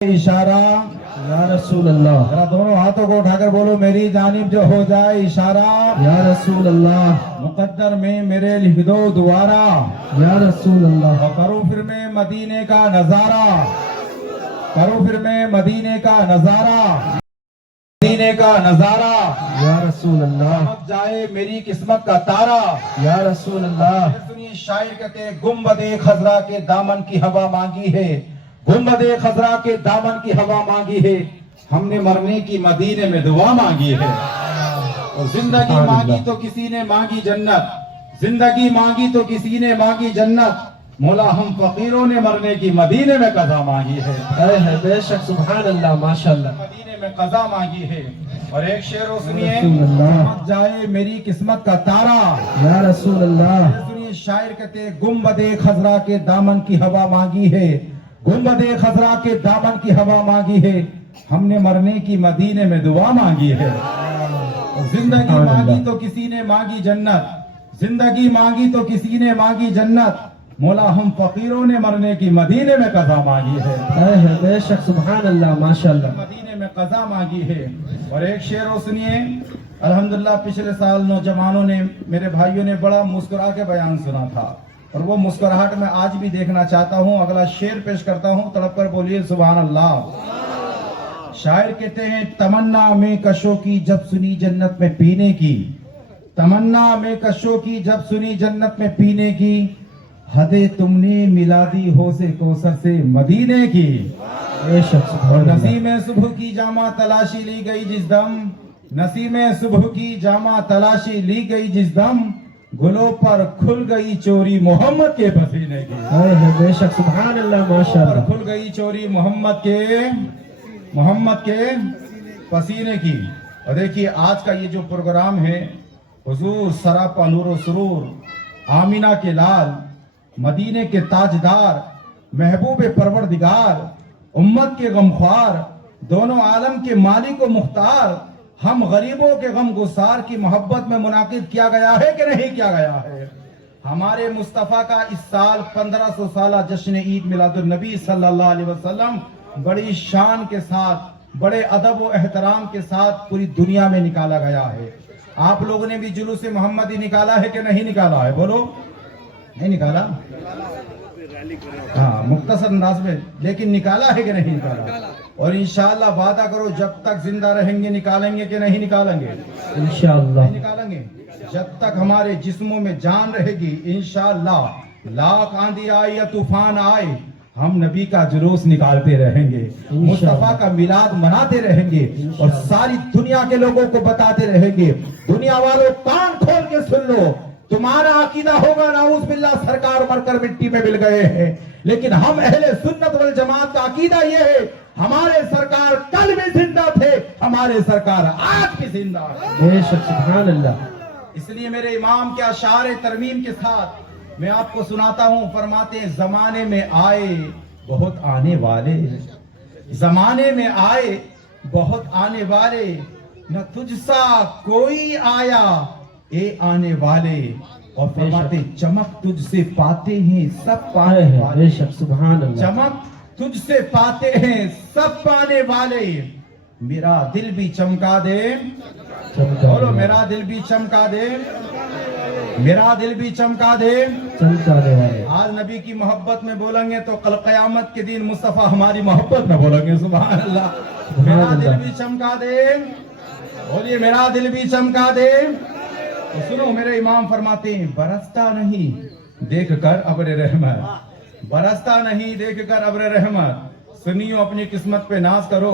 इशारा या रसूल अल्लाह, जरा दोनों हाथों को उठाकर बोलो मेरी जानिब जो हो जाए इशारा, या रसूल अल्लाह, मुकद्दर में मेरे लिख दो दुआरा, या रसूल अल्लाह, और करो फिर मैं मदीने का नजारा, करो फिर मैं मदीने का नजारा, मदीने का नजारा, या रसूल अल्लाह, चमक जाए मेरी किस्मत का तारा। या रसूल अल्लाह, फिर सुनिए शायर कहते हैं, गुंबदे खजरा के दामन की हवा मांगी है, गुंबदे खजरा के दामन की हवा मांगी है, हमने मरने की मदीने में दुआ मांगी है। और जिंदगी मांगी तो किसी ने मांगी जन्नत, जिंदगी मांगी तो किसी ने मांगी जन्नत, मौला हम फकीरों ने मरने की मदीने में कज़ा मांगी है। है बेशक, सुभान अल्लाह, माशाअल्लाह, मदीने में कज़ा मांगी है। और एक शेर और सुनिए, रसूल अल्लाह, चमक जाए मेरी किस्मत का तारा। या रसूल अल्लाह, सुनिए शायर कहते हैं, गुंबदे खजरा के दामन की हवा मांगी है, गुंबदे खजरा के दामन की हवा मांगी है, हमने मरने की मदीने में दुआ मांगी है। और जिंदगी मांगी तो किसी ने मांगी जन्नत, जिंदगी मांगी तो किसी ने मांगी जन्नत, मौला हम फकीरों ने मरने की मदीने में कज़ा मांगी है। बेशक, सुभान अल्लाह, माशाअल्लाह, मदीने में कज़ा मांगी है। और एक शेर और सुनिए, अल्हम्दुलिल्लाह पिछले साल नौजवानों ने, मेरे भाइयों ने बड़ा मुस्कुरा के बयान सुना था, और वो मुस्कुराहट मैं आज भी देखना चाहता हूँ। अगला शेर पेश करता हूँ, तड़प कर बोलिए सुभान अल्लाह। शायर कहते हैं, तमन्ना में कशों की जब सुनी जन्नत में पीने की, तमन्ना में कशों की जब सुनी जन्नत में पीने की, हदे तुमने मिला दी होसे कौसर से मदीने की। बेशक, सुभान अल्लाह, नसीम सुबह की जामा तलाशी ली गई जिस दम, नसीम सुबह की जामा तलाशी ली गई जिस दम, गुलों पर खुल गई चोरी मोहम्मद के पसीने की। बेशक, सुभान अल्लाह, पर माशाअल्लाह, खुल गई चोरी मोहम्मद के पसीने की। और देखिए आज का ये जो प्रोग्राम है, हुजूर सरापा नूर सुरूर, आमीना के लाल, मदीने के ताजदार, महबूब परवरदिगार, उम्मत के गमख्वार, दोनों आलम के मालिक व मुख्तार, हम गरीबों के गम गुसार की मोहब्बत में मुनाकिद किया गया है कि नहीं किया गया है। हमारे मुस्तफ़ा का इस साल 1500 साला जश्न ईद मिलादुन नबी सल्लल्लाहु अलैहि वसल्लम बड़ी शान के साथ, बड़े अदब व एहतराम के साथ पूरी दुनिया में निकाला गया है। आप लोगों ने भी जुलूस मोहम्मदी निकाला है कि नहीं निकाला है? बोलो, नहीं निकाला? हाँ, मुख्तसर अंदाज में, लेकिन निकाला है कि नहीं निकाला? और इंशाअल्लाह वादा करो जब तक जिंदा रहेंगे निकालेंगे कि नहीं निकालेंगे? इंशाअल्लाह नहीं निकालेंगे। जब तक हमारे जिस्मों में जान रहेगी इंशाअल्लाह, लाख आंधी आए या तूफान आए, हम नबी का जुलूस निकालते रहेंगे, मुस्तफा का मिलाद मनाते रहेंगे, और सारी दुनिया के लोगों को बताते रहेंगे। दुनिया वालों कान खोल के सुन लो, तुम्हारा अकीदा होगा नाउज़ बिल्लाह सरकार मरकर मिट्टी में मिल गए हैं, लेकिन हम अहले सुन्नत वल जमात का अकीदा ये है, हमारे सरकार कल भी जिंदा थे, हमारे सरकार आज भी जिंदा है। बेशक, सुभान अल्लाह, इसलिए मेरे इमाम के अशार तरमीम के साथ मैं आपको सुनाता हूँ। फरमाते हैं, जमाने में आए बहुत आने वाले, जमाने में आए बहुत आने वाले, न तुझसा कोई आया ए आने वाले, और फरमाते चमक तुझसे पाते हैं सब पाने वाले। बेशक, सुभान अल्लाह, चमक तुझसे पाते हैं सब पाने वाले, मेरा दिल भी चमका दे, बोलो मेरा दिल भी चमका दे, मेरा दिल भी चमका दे। चमकाने वाले, आज नबी की मोहब्बत में बोलेंगे तो कल क़यामत के दिन मुस्तफ़ा हमारी मोहब्बत में बोलेंगे, सुभान अल्लाह। मेरा दिल भी चमका दे, बोलिए मेरा दिल भी चमका दे। तो सुनो, मेरे इमाम फरमाते हैं, बरसता नहीं देख कर अब्र रहमत, बरसता नहीं देख कर अब्र रहमत, सुनियो अपनी किस्मत पे नाज करो,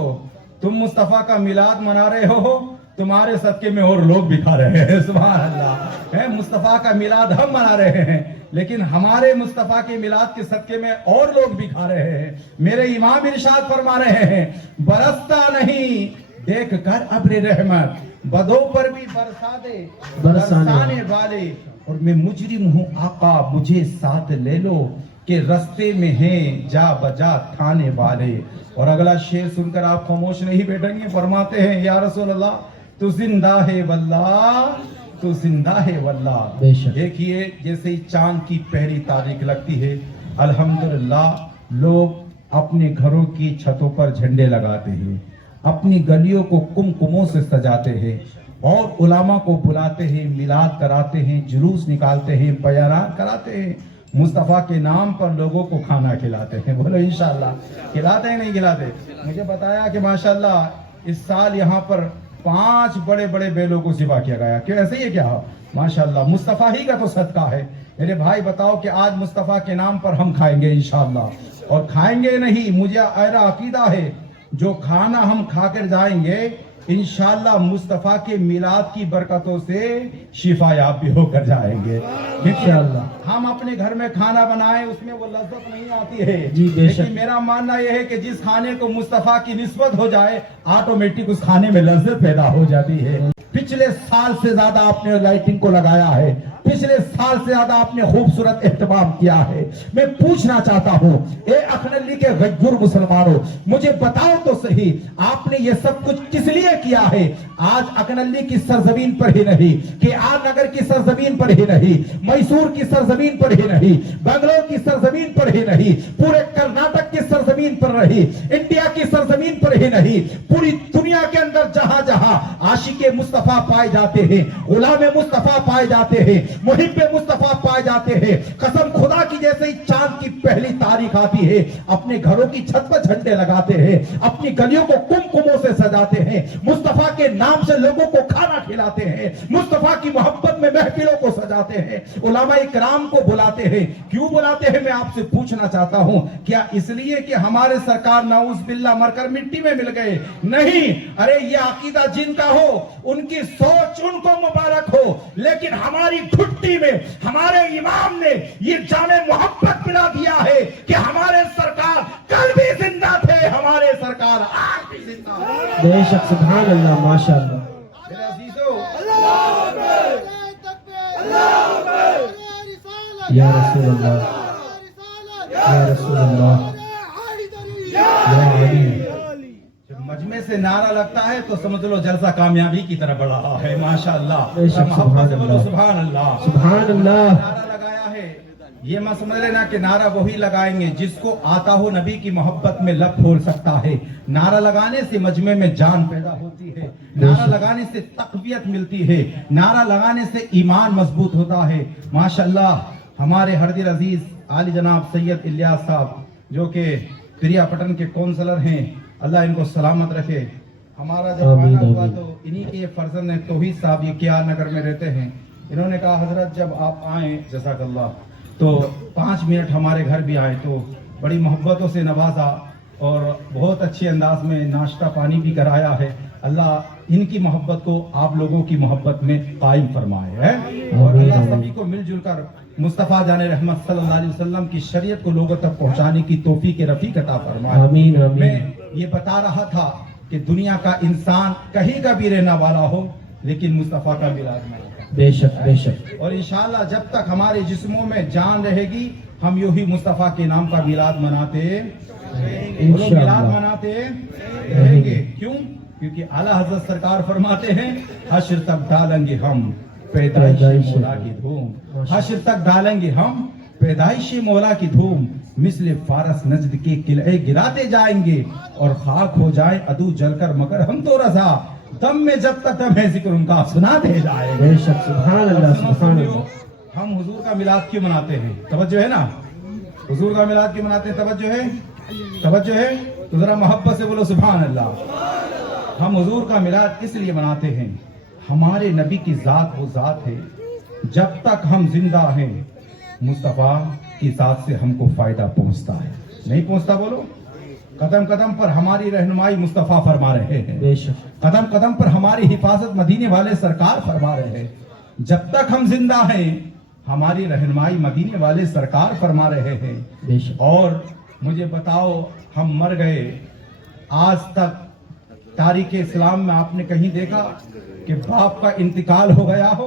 तुम मुस्तफ़ा का मिलाद मना रहे हो, तुम्हारे सदके में और लोग भी खा रहे हैं, सुभान अल्लाह। है मुस्तफ़ा का मिलाद हम मना रहे हैं, लेकिन हमारे मुस्तफ़ा के मिलाद के सदके में और लोग भी खा रहे हैं। मेरे इमाम इरशाद फरमा रहे हैं, बरसता नहीं देख कर अब्र रहमत, बदों पर भी बरसा दे बरसाने वाले, और मैं मुजरिम हूँ आका मुझे साथ ले लो, के रस्ते में हैं जा बजा थाने वाले। और अगला शेर सुनकर आप खामोश नहीं बैठेंगे। फरमाते हैं, या रसूल अल्लाह तू जिंदा है वल्लाह, तू जिंदा है वल्लाह। देखिए जैसे ही चांद की पहली तारीख लगती है, अल्हम्दुलिल्लाह लोग अपने घरों की छतों पर झंडे लगाते हैं, अपनी गलियों को कुमकुमों से सजाते हैं और उलामा को बुलाते हैं, मिलाद कराते हैं, जुलूस निकालते हैं, बयानात कराते हैं, मुस्तफ़ा के नाम पर लोगों को खाना खिलाते हैं। बोलो इंशाअल्लाह खिलाते हैं नहीं खिलाते? मुझे बताया कि माशाअल्लाह इस साल यहाँ पर 5 बड़े बड़े बैलों को ज़िबा किया गया। क्यों ऐसे ही है क्या? माशाअल्लाह मुस्तफ़ा ही का तो सदका है। मेरे भाई बताओ कि आज मुस्तफ़ा के नाम पर हम खाएंगे इंशाअल्लाह, और खाएंगे नहीं, मुझे मेरा अकीदा है जो खाना हम खाकर जाएंगे इंशाअल्लाह मुस्तफ़ा के मिलाद की बरकतों से शिफायाब भी होकर जाएंगे इंशाअल्लाह। हम अपने घर में खाना बनाएं उसमें वो लज्जत नहीं आती है जी बेशक। लेकिन मेरा मानना यह है कि जिस खाने को मुस्तफ़ा की निस्बत हो जाए ऑटोमेटिक उस खाने में लज्जत पैदा हो जाती है। पिछले साल से ज्यादा आपने लाइटिंग को लगाया है, पिछले साल से ज्यादा आपने खूबसूरत एहतमाम किया है। मैं पूछना चाहता हूँ ए अखनली के गज्जुर मुसलमानों, मुझे बताओ तो सही आपने ये सब कुछ किस लिए किया है? आज अखनली की सरजमीन पर ही नहीं, केआर नगर की सरजमीन पर ही नहीं, मैसूर की सरजमीन पर ही नहीं, बेंगलोर की सरजमीन पर ही नहीं, पूरे कर्नाटक की सरजमीन पर नहीं, इंडिया की सरजमीन पर ही नहीं, पूरी दुनिया के अंदर जहां जहां आशिके मुस्तफा पाए जाते हैं, गुलामे मुस्तफा पाए जाते हैं, मुहिब्बे मुस्तफा पाए जाते हैं, कसम खुदा की जैसे ही चांद की पहली तारीख आती है अपने घरों की छत पर झंडे लगाते हैं, अपनी गलियों को कुमकुमों से सजाते हैं, मुस्तफा के नाम से लोगों को खाना खिलाते हैं, मुस्तफा की मोहब्बत में महफिलों को सजाते हैं, उलमा इकराम को बुलाते हैं। क्यों बुलाते हैं मैं आपसे पूछना चाहता हूं, क्या इसलिए कि हमारे सरकार नाउज बिल्ला मरकर मिट्टी में मिल गए? नहीं, अरे ये अकीदा जिनका हो उनकी सोच उनको मुबारक हो, लेकिन हमारी घुट्टी में हमारे इमाम ने ये जामे मोहब्बत मिला दिया है कि हमारे सरकार कल भी जिंदा थे, हमारे सरकार आज भी जिंदा है। बेशक सुभान अल्लाह माशाअल्लाह। मेरे अजीजों, या रसूल अल्लाह, या रसूल अल्लाह, या अली। जब मजमे से नारा लगता है तो समझ लो जलसा कामयाबी की तरफ बढ़ रहा है। माशाअल्लाह, बेशक मोहब्बत से बोलो सुभान सुभान अल्लाह। सुभान अल्लाह। नारा लगाया है, ये मत समझ लेना कि नारा वही लगाएंगे जिसको आता हो नबी की मोहब्बत में लब खोल सकता है। नारा लगाने से मजमे में जान पैदा होती है, नारा लगाने से तकवियत मिलती है, नारा लगाने से ईमान मजबूत होता है। माशाअल्लाह हमारे हरदिल अजीज आली जनाब सैयद इलियास साहब जो कि प्रियापटन के काउंसलर हैं, अल्लाह इनको सलामत रखे। हमारा जब आना हुआ तो इन्हीं के फर्जंद ने तौहीद साहब ये केआर नगर में रहते हैं, इन्होंने कहा हजरत जब आप आए जज़ाकल्लाह तो 5 मिनट हमारे घर भी आए तो बड़ी मोहब्बतों से नवाजा और बहुत अच्छे अंदाज में नाश्ता पानी भी कराया है। अल्लाह इनकी मोहब्बत को आप लोगों की मोहब्बत में कायम फरमाए है और अल्लाह सभी को मिलजुल कर मुस्तफ़ा जाने रहमत सल्लल्लाहु अलैहि वसल्लम की शरीयत को लोगों तक पहुंचाने की तौफीक रफ़ीक अता फरमाए। आमीन आमीन। मैं ये बता रहा था कि दुनिया का इंसान कहीं का भी रहना वाला हो लेकिन मुस्तफ़ा का मिलाद मनाता है। बेशक बेशक। और इंशाअल्लाह जब तक हमारे जिस्मों में जान रहेगी हम यूं ही मुस्तफ़ा के नाम का मिलाद मनाते रहेंगे, मिलाद मनाते रहेंगे। क्यों? क्योंकि आला हज़रत सरकार फरमाते हैं हश्र तक डालेंगे हम पैदाइश मौला की धूम, हश्र तक डालेंगे हम पैदाइश मौला की धूम, मिसले फारस नजद के किले गिराते जाएंगे और खाक हो जाए अदू जलकर मगर हम तो रजा, दम में जब तक दम है जिक्र उनका सुनाते जाएंगे। बेशक सुभान अल्लाह सुभान अल्लाह। हम हुजूर का मिलाद क्यों मनाते हैं? तवज्जो है ना? हुजूर का मिलाद क्यों मनाते हैं? तवज्जो है? तवज्जो है? तो जरा मोहब्बत से बोलो सुभान अल्लाह। हम हुजूर का मिलाद इसलिए मनाते हैं, हमारे नबी की जात वो जात है जब तक हम जिंदा हैं मुस्तफ़ा की जात से हमको फायदा पहुंचता है। नहीं पहुंचता? बोलो। कदम कदम पर हमारी रहनुमाई मुस्तफ़ा फरमा रहे हैं, बेशक कदम कदम पर हमारी हिफाजत मदीने वाले सरकार फरमा रहे हैं। जब तक हम जिंदा हैं हमारी रहनुमाई मदीने वाले सरकार फरमा रहे हैं, बेशक। और मुझे बताओ हम मर गए, आज तक तारीख इस्लाम में आपने कहीं देखा कि बाप का इंतकाल हो गया हो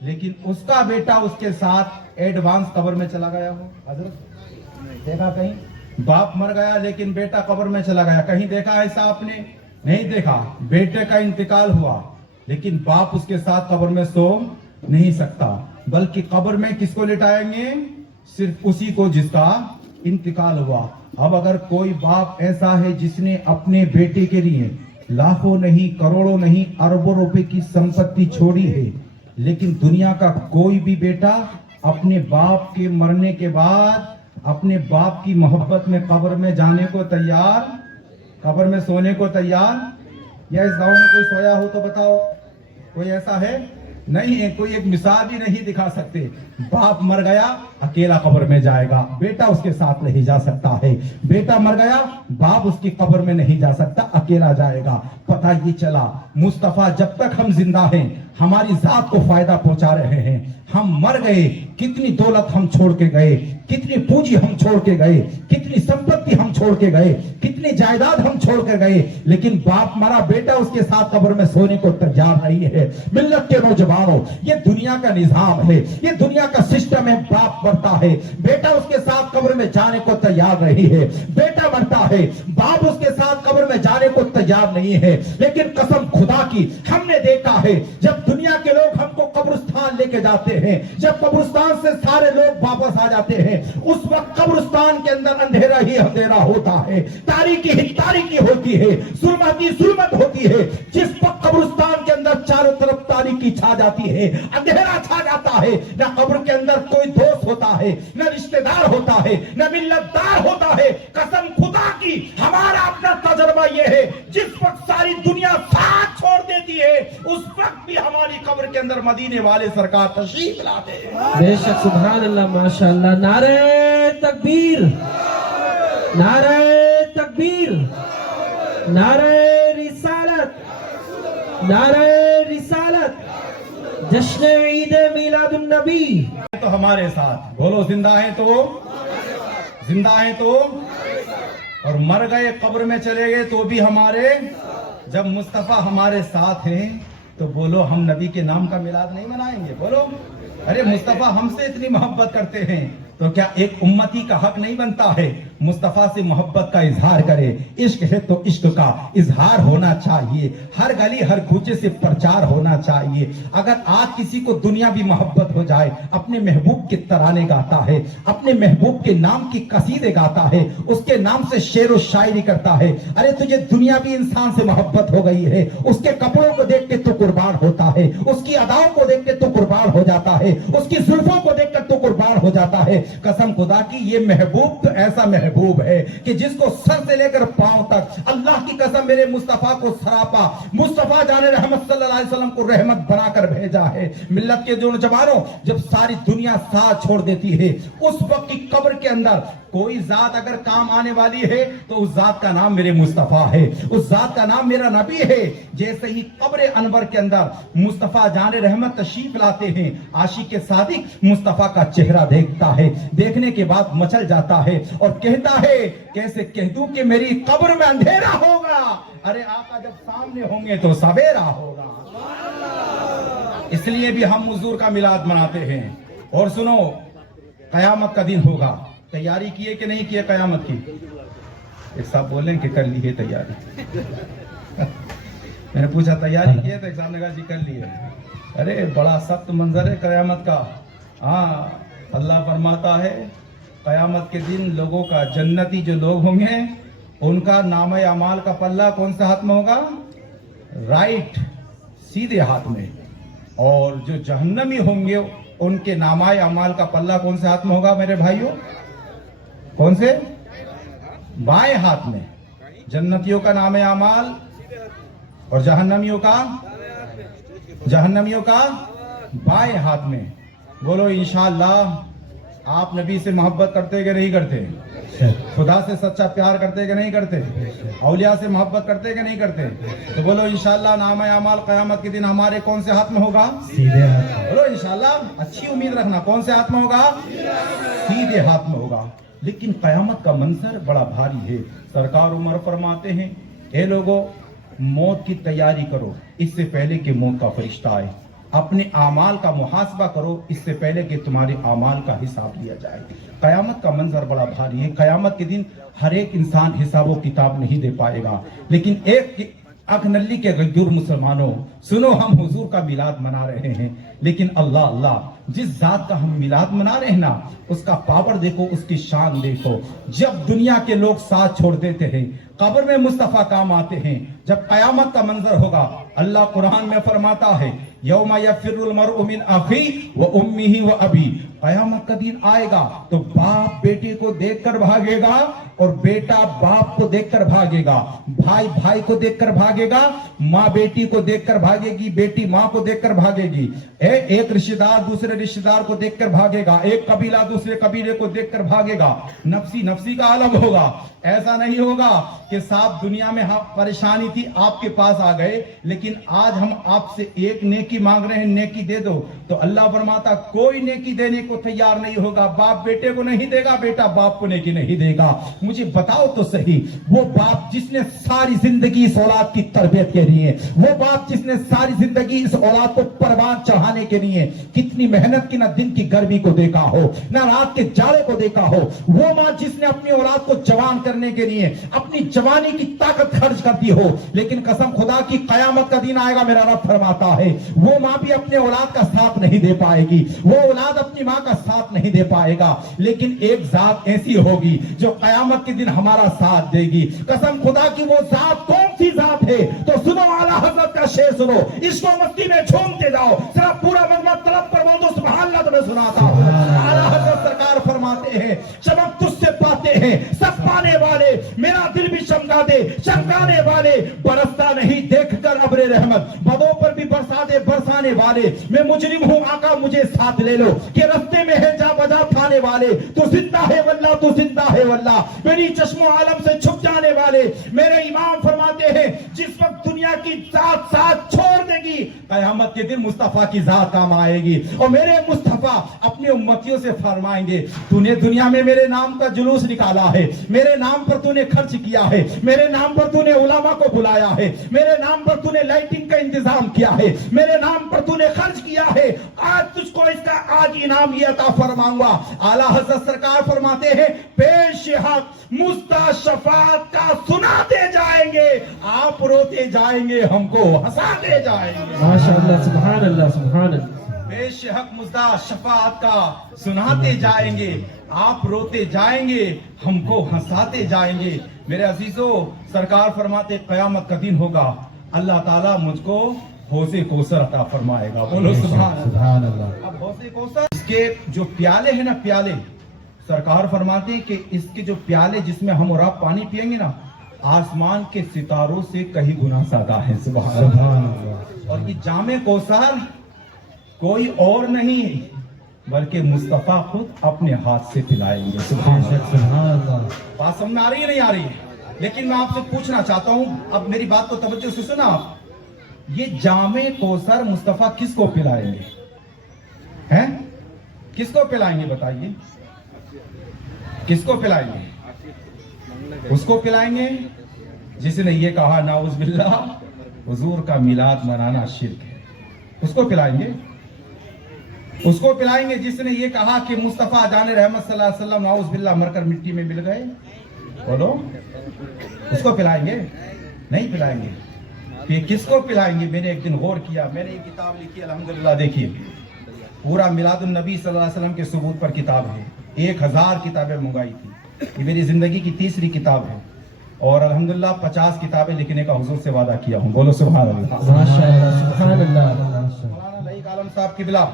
लेकिन उसका बेटा उसके साथ एडवांस कब्र में चला गया हो? हजरत देखा कहीं? बाप मर गया लेकिन बेटा कब्र में चला गया, कहीं देखा ऐसा आपने? नहीं देखा। बेटे का इंतकाल हुआ लेकिन बाप उसके साथ कब्र में सो नहीं सकता, बल्कि कब्र में किसको लिटाएंगे? सिर्फ उसी को जिसका इंतकाल हुआ। अब अगर कोई बाप ऐसा है जिसने अपने बेटे के लिए लाखों नहीं, करोड़ों नहीं, अरबों रुपए की संपत्ति छोड़ी है, लेकिन दुनिया का कोई भी बेटा अपने बाप के मरने के बाद अपने बाप की मोहब्बत में कब्र में जाने को तैयार, कब्र में सोने को तैयार? या इस गांव में कोई सोया हो तो बताओ, कोई ऐसा है? नहीं है। कोई एक मिसाल भी नहीं दिखा सकते। बाप मर गया, अकेला कब्र में जाएगा, बेटा उसके साथ नहीं जा सकता है। बेटा मर गया, बाप उसकी कब्र में नहीं जा सकता, अकेला जाएगा। पता ये चला मुस्तफा जब तक हम जिंदा हैं हमारी जात को फायदा पहुंचा रहे हैं। हम मर गए, कितनी दौलत हम छोड़ के गए, कितनी पूंजी हम छोड़ के गए, कितनी संपत्ति हम छोड़ के गए, कितनी जायदाद हम छोड़ के गए, लेकिन बाप मरा, बेटा उसके साथ कब्र में सोने को तैयार नहीं है। मिल्लत के नौजवानों, ये दुनिया का निजाम है, ये दुनिया का सिस्टम है। बाप मरता है, बेटा उसके साथ कब्र में जाने को तैयार नहीं है। बेटा मरता है, बाप उसके साथ कब्र में जाने को तैयार नहीं है। लेकिन कसम खुदा की हमने देखा है, जब दुनिया के लोग हमको कब्रिस्तान लेके जाते हैं, जब कब्रिस्तान से सारे लोग वापस आ जाते हैं, उस वक्त कब्रिस्तान के अंदर अंधेरा ही अंधेरा होता है, तारीकी ही तारीकी होती है, जुल्मत ही जुल्मत होती है। जिस वक्त कब्रिस्तान के अंदर चारों तरफ तारीकी छा जाती है, अंधेरा छा जाता है, न कब्र के अंदर कोई दोस्त होता है, न रिश्तेदार होता है, न मिल्लतदार होता है। कसम खुदा की हमारा अपना तजर्बा यह है, जिस वक्त सारी दुनिया साथ छोड़ देती है, उस वक्त भी हमारी कब्र के अंदर मदीने वाले सरकार तशरीफ लाते हैं। बेशक, सुभान अल्लाह, माशाअल्लाह। नारे तकबीर, नारे तकबीर, नारे रिसालत, नारे रिसालत, जश्न ईद मिलादुन नबी। तो हमारे साथ बोलो, जिंदा है तो, जिंदा है तो, और मर गए कब्र में चले गए तो भी हमारे। जब मुस्तफा हमारे साथ हैं तो बोलो हम नबी के नाम का मिलाद नहीं मनाएंगे? बोलो, अरे मुस्तफा हमसे इतनी मोहब्बत करते हैं तो क्या एक उम्मती का हक नहीं बनता है मुस्तफा से मोहब्बत का इजहार करे? इश्क है तो इश्क का इजहार होना चाहिए, हर गली हर कूचे से प्रचार होना चाहिए। अगर आज किसी को दुनिया भी मोहब्बत हो जाए, अपने महबूब के तराने गाता है, अपने महबूब के नाम की कसीदे गाता है, उसके नाम से शेर व शायरी करता है, अरे तुझे दुनिया भी इंसान से मोहब्बत हो गई है, उसके कपड़ों को देख के तो कुर्बान होता है, उसकी अदाओं को देख के तो कुर्बान हो जाता है, उसकी जुल्फों को देख कर तो कुर्बान हो जाता है। कसम खुदा की ये महबूब तो ऐसा महबूब है कि जिसको सर से लेकर पांव तक, अल्लाह की कसम, मेरे मुस्तफा को सरापा, मुस्तफा जाने रहमत सल्लल्लाहु अलैहि वसल्लम को रहमत बनाकर भेजा है। मिल्लत के जो नौजवानों, जब सारी दुनिया साथ छोड़ देती है, उस वक्त की कब्र के अंदर कोई जात अगर काम आने वाली है तो उस जात का नाम मेरे मुस्तफा है, उस जात का नाम मेरा नबी है। जैसे ही कब्र अनवर के अंदर मुस्तफा जाने रहमत तशरीफ लाते हैं, आशिक के सादिक मुस्तफा का चेहरा देखता है, देखने के बाद मचल जाता है और कहता है, कैसे कह दूं कि मेरी कब्र में अंधेरा होगा, अरे आका जब सामने होंगे तो सवेरा होगा। इसलिए भी हम हुजूर का मिलाद मनाते हैं। और सुनो, कयामत का दिन होगा, तैयारी किए कि नहीं किए कयामत की? एक साहब बोलें कि कर ली है तैयारी। मैंने पूछा तैयारी की है तो एक साहब ने कहा जी कर ली है। अरे बड़ा सख्त मंजर है कयामत का। हाँ, अल्लाह फरमाता है कयामत के दिन लोगों का, जन्नती जो लोग होंगे उनका नाम अमाल का पल्ला कौन सा हाथ में होगा? राइट, सीधे हाथ में। और जो जहन्नमी होंगे उनके नामाए अमाल का पल्ला कौन से हाथ में होगा मेरे भाइयों? कौन से? बाएं हाथ में। जन्नतियों का नाम अमाल और जहन्नमियों का बाएं हाथ में। बोलो इंशाअल्लाह। आप नबी से मोहब्बत करते कि नहीं करते? खुदा से सच्चा प्यार करते कि नहीं करते? औलिया से मोहब्बत करते कि नहीं करते? तो बोलो इंशाअल्लाह नाम अमाल क़यामत के दिन हमारे कौन से हाथ में होगा? सीधे हाथ में। बोलो इंशाअल्लाह, अच्छी उम्मीद रखना। कौन से हाथ में होगा? सीधे हाथ में होगा। लेकिन क़यामत का मंजर बड़ा भारी है। सरकार उमर फरमाते हैं, ए लोगों, मौत की तैयारी करो इससे पहले कि मौत का फरिश्ता आए। अपने आमाल का मुहासबा करो इससे पहले कि तुम्हारे आमाल का हिसाब लिया जाए। कयामत का मंजर बड़ा भारी है। कयामत के दिन हर एक इंसान हिसाब व किताब नहीं दे पाएगा। लेकिन एक अख नल्ली के गद्दूर मुसलमानों, सुनो, हम हुजूर का मिलाद मना रहे हैं। لیکن اللہ اللہ جس ذات کا ہم میلاد منا رہے ہیں نا اس کا پاور دیکھو, اس کی شان دیکھو. جب دنیا کے لوگ ساتھ چھوڑ دیتے ہیں قبر میں مصطفیٰ کام آتے ہیں. جب قیامت کا منظر ہوگا اللہ قرآن میں فرماتا ہے یوم یفر المرء من اخیہ و امہ و ابیہ, قیامت کا دن آئے گا تو باپ بیٹے کو دیکھ کر بھاگے گا اور بیٹا باپ کو دیکھ کر بھاگے گا, بھائی بھائی کو دیکھ کر بھاگے گا, ماں بیٹی کو دیکھ کر بھاگے گی, بیٹی ماں کو دیکھ کر بھاگے گی, ایک رشتہ دار دوسرے رشتہ دار کو دیکھ کر بھاگے گا, ایک قبیلہ دوسرے قبیلے کو دیکھ کر بھاگے گا. نفسی نفسی کا عالم ہوگا. ایسا نہیں ہوگا کہ صاحب دنیا میں پریشانی تھی آپ کے پاس آ گئے لیکن آج ہم آپ سے ایک نیکی مانگ رہے ہیں, نیکی دے دو. تو اللہ فرماتا کوئی نیکی دینے کو تیار نہیں ہوگا. باپ بیٹے کو نہیں دے گا, بیٹا باپ کو نیکی نہیں دے گا. مجھے بتاؤ تو صحیح, وہ باپ جس نے ساری زندگی اس اولاد کی تربیت کے لیے, وہ باپ جس نے ساری زندگی اس اولاد کو پروان چڑھانے کے لیے کتنی محنت کی, نہ دن کی گرمی کو دیکھا ہو نہ رات کے جاڑے کو دیکھا ہو, وہ ماں جس نے اپنی اولاد کو جوان کرنے کے لیے اپنی جوانی کی طاقت خرچ کرتی ہو, لیکن قسم خدا کی قیامت کا دن آئے گا میرا رب فرماتا ہے وہ ماں بھی اپنے اولاد کا ساتھ نہیں دے پائے گی, وہ اولاد اپنی ماں کا ساتھ نہیں دے پائے گا. لیکن ایک ذات ایسی ہوگی جو قیامت کے دن ہمارا ساتھ دے گی. قسم خدا کی وہ ذات کون سی ذات ہے؟ تو سنو اعلیٰ حضرت کا شعر سنو, اس کو مستی میں جھومتے جاؤ, ذرا پورا مجمع طلب پر بول دو سبحان اللہ. تو میں سناتا ہوں اعلیٰ حضرت سرکار فرماتے ہیں چمک تجھ سے پاتے ہیں سب پانے والے, میرا دل بھی چمکا دے چمکانے والے, برستا نہیں دیکھ کر ابر رحمت, بدوں پر بھی برسا دے برسانے والے. میں مجرم ہوں آقا مجھے ساتھ لے لو, کہ رستے میں ہے جا بجا تھانے والے, تو زندہ ہے واللہ تو زندہ ہے واللہ, میری چشم و عالم سے چھپ جانے والے. میرے امام فرماتے ہیں جس وقت دنیا کی ذات ساتھ چھوڑ دے گی قیامت کے دن مصطفیٰ کی ذات کام آئے گی. اور میرے مصطفیٰ اپنے امتیوں سے فرمائیں گے تو نے دنیا میں میرے نام کا جلوس نکالا ہے, میرے نام پر تو نے خرچ کیا ہے, میرے نام پر تو نے علماء کو بلایا ہے, میرے نام پر تو نے لائٹنگ کا انتظام کیا ہے, میرے نام پر تو نے خرچ کیا ہے, آج تجھ کو اس کا آج انعام یہ عطا فرماؤں گا. اعلیٰ حضرت سرکار فرماتے ہیں پیش حق مستہ شفاعت کا سناتے جائیں گے, آپ روتے جائیں گے ہم کو ہنساتے جائیں گے. ماشاءاللہ سبحان اللہ سبحان اللہ. پیش حق مزدہ شفاعت کا سناتے جائیں گے, آپ روتے جائیں گے ہم کو ہنساتے جائیں گے. میرے عزیزو سرکار فرماتے قیامت کا دن ہوگا اللہ تعالیٰ مجھ کو حوض کوثر عطا فرمائے گا. بولو سبحان اللہ. اب حوض کوثر اس کے جو پیالے ہیں نا پیالے, سرکار فرماتے ہیں کہ اس کے جو پیالے جس میں ہم اور آپ پانی پیئیں گے نا آسمان کے ستاروں سے کہیں گنا زیادہ ہے. سبحان اللہ. اور یہ جام کوثر کوئی اور نہیں بلکہ مصطفیٰ خود اپنے ہاتھ سے پلائیں گے. سبحان اللہ. بات سمجھ میں آ رہی ہے نہیں آ رہی ہے؟ لیکن میں آپ سے پوچھنا چاہتا ہوں, اب میری بات کو توجہ سے سنا آپ, یہ جام کوثر مصطفیٰ کس کو پلائیں گے؟ ہیں کس کو پلائیں گے بتائیے؟ کس کو پلائیں گے؟ اس کو پلائیں گے جس نے یہ کہا نعوذ باللہ حضور کا میلاد منانا شرک ہے. اس کو پلائیں گے. اس کو پلائیں گے جس نے یہ کہا کہ مصطفیٰ جان رحمت صلی اللہ علیہ وسلم نعوذ باللہ مر کر مٹی میں مل گئے. بولو اس کو پلائیں گے؟ نہیں پلائیں گے. یہ کس کو پلائیں گے؟ میں نے ایک دن غور کیا, میں نے یہ کتاب لکھی الحمدللہ. دیکھیے پورا میلاد النبی صلی اللہ علیہ وسلم کے ثبوت پر کتاب ہے. 1000 کتابیں منگائی تھی. یہ میری زندگی کی تیسری کتاب ہے اور الحمدللہ 50 کتابیں لکھنے کا حضور سے وعدہ کیا ہوں. بولو سبحان اللہ. ماشاءاللہ سبحان اللہ. مولانا لائق عالم صاحب قبلہ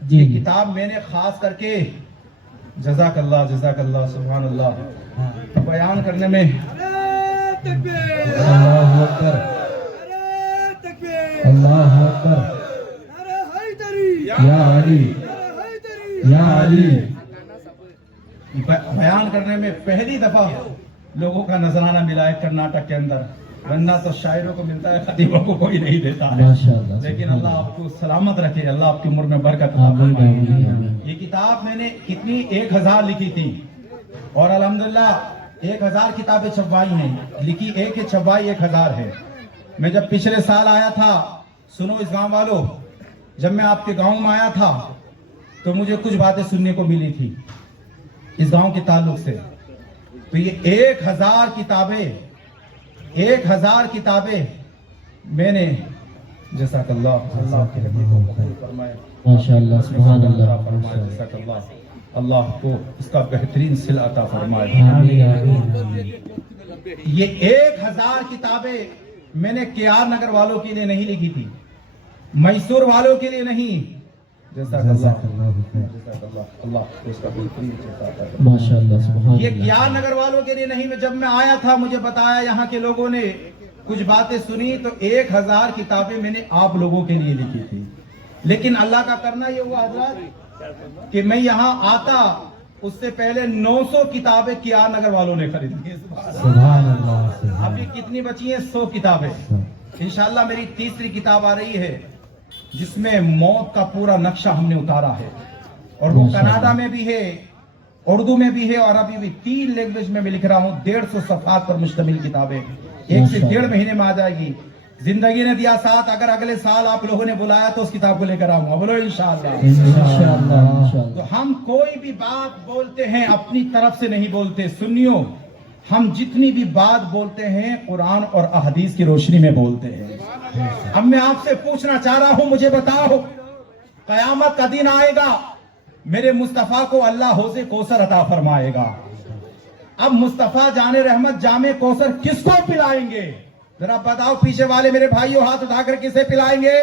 جی یہ کتاب میں نے خاص کر کے جزاک اللہ سبحان اللہ بیان کرنے میں اللہ اکبر اللہ اکبر یا علی یا علی بیان کرنے میں پہلی دفعہ لوگوں کا نذرانہ ملا ہے کرناٹک کے اندر, ورنہ تو شاعروں کو ملتا ہے خطیبوں کو کوئی نہیں دیتا ہے. لیکن اللہ آپ کو سلامت رکھے, اللہ آپ کی عمر میں برکت عطا فرمائے. یہ کتاب میں نے کتنی 1000 لکھی تھی اور الحمدللہ 1000 کتابیں چھپوائی ہیں. لکھی ایک ہے چھپوائی 1000 ہے. میں جب پچھلے سال آیا تھا, سنو اس گاؤں والوں, جب میں آپ کے گاؤں میں آیا تھا تو مجھے کچھ باتیں سننے کو ملی تھی اس گاؤں کے تعلق سے. تو یہ 1000 کتابیں میں نے जज़ाकल्लाह। अल्लाह के नबी को कबूल फरमाए, माशाअल्लाह, सुभान अल्लाह, फरमाए, जज़ाकल्लाह। अल्लाह को इसका बेहतरीन सिला अता फरमाए। आमीन आमीन। ये 1000 किताबें मैंने केआर नगर वालों के लिए नहीं लिखी थी, मैसूर वालों के लिए नहीं। अल्लाह को इसका बेहतरीन सिला अता फरमाए। माशाअल्लाह, सुभान ये अल्लाह। केआर नगर वालों के लिए नहीं। जब मैं आया था मुझे बताया यहाँ के लोगों ने, कुछ बातें सुनी, तो 1000 किताबें मैंने आप लोगों के लिए लिखी थी। लेकिन अल्लाह का करना ये हुआ हजरत कि मैं यहाँ आता उससे पहले 900 किताबें केआर नगर वालों ने खरीदी। सुभान अल्लाह। अभी कितनी बची हैं? 100 किताबें। इंशाल्लाह मेरी तीसरी किताब आ रही है जिसमें मौत का पूरा नक्शा हमने उतारा है, और वो कनाडा में भी है, उर्दू में भी है, और अभी भी 3 लैंग्वेज में मैं लिख रहा हूँ। 150 सफ़हात पर मुश्तमिल किताबें 1 से 1.5 महीने में आ जाएगी। जिंदगी ने दिया साथ, अगर अगले साल आप लोगों ने बुलाया तो उस किताब को लेकर आऊंगा। बोलो इंशाअल्लाह। इंशाअल्लाह। तो हम कोई भी बात बोलते हैं अपनी तरफ से नहीं बोलते। सुनियो, हम जितनी भी बात बोलते हैं कुरान और अहदीस की रोशनी में बोलते हैं। अब मैं आपसे पूछना चाह रहा हूं, मुझे बताओ, कयामत का दिन आएगा, मेरे मुस्तफा को अल्लाह हौज़े कौसर अता फरमाएगा। अब मुस्तफा जाने रहमत जामे कौसर किसको पिलाएंगे? जरा बताओ पीछे वाले मेरे भाइयों, हाथ उठाकर किसे पिलाएंगे?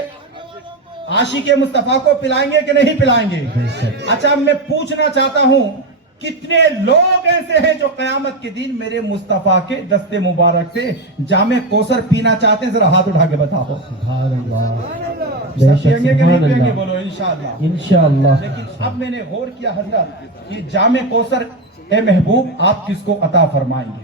आशिके मुस्तफा को पिलाएंगे कि नहीं पिलाएंगे? अच्छा, मैं पूछना चाहता हूं, कितने लोग ऐसे हैं जो कयामत के दिन मेरे मुस्तफा के दस्ते मुबारक से जामे कौसर पीना चाहते हैं? जरा हाथ उठा के बताओ। सुभान अल्लाह। पिएंगे कि नहीं पिएंगे? बोलो इंशाअल्लाह। इंशाअल्लाह। लेकिन अब मैंने गौर किया हजरत कि जामे कौसर ए महबूब आप किसको अता फरमाएंगे?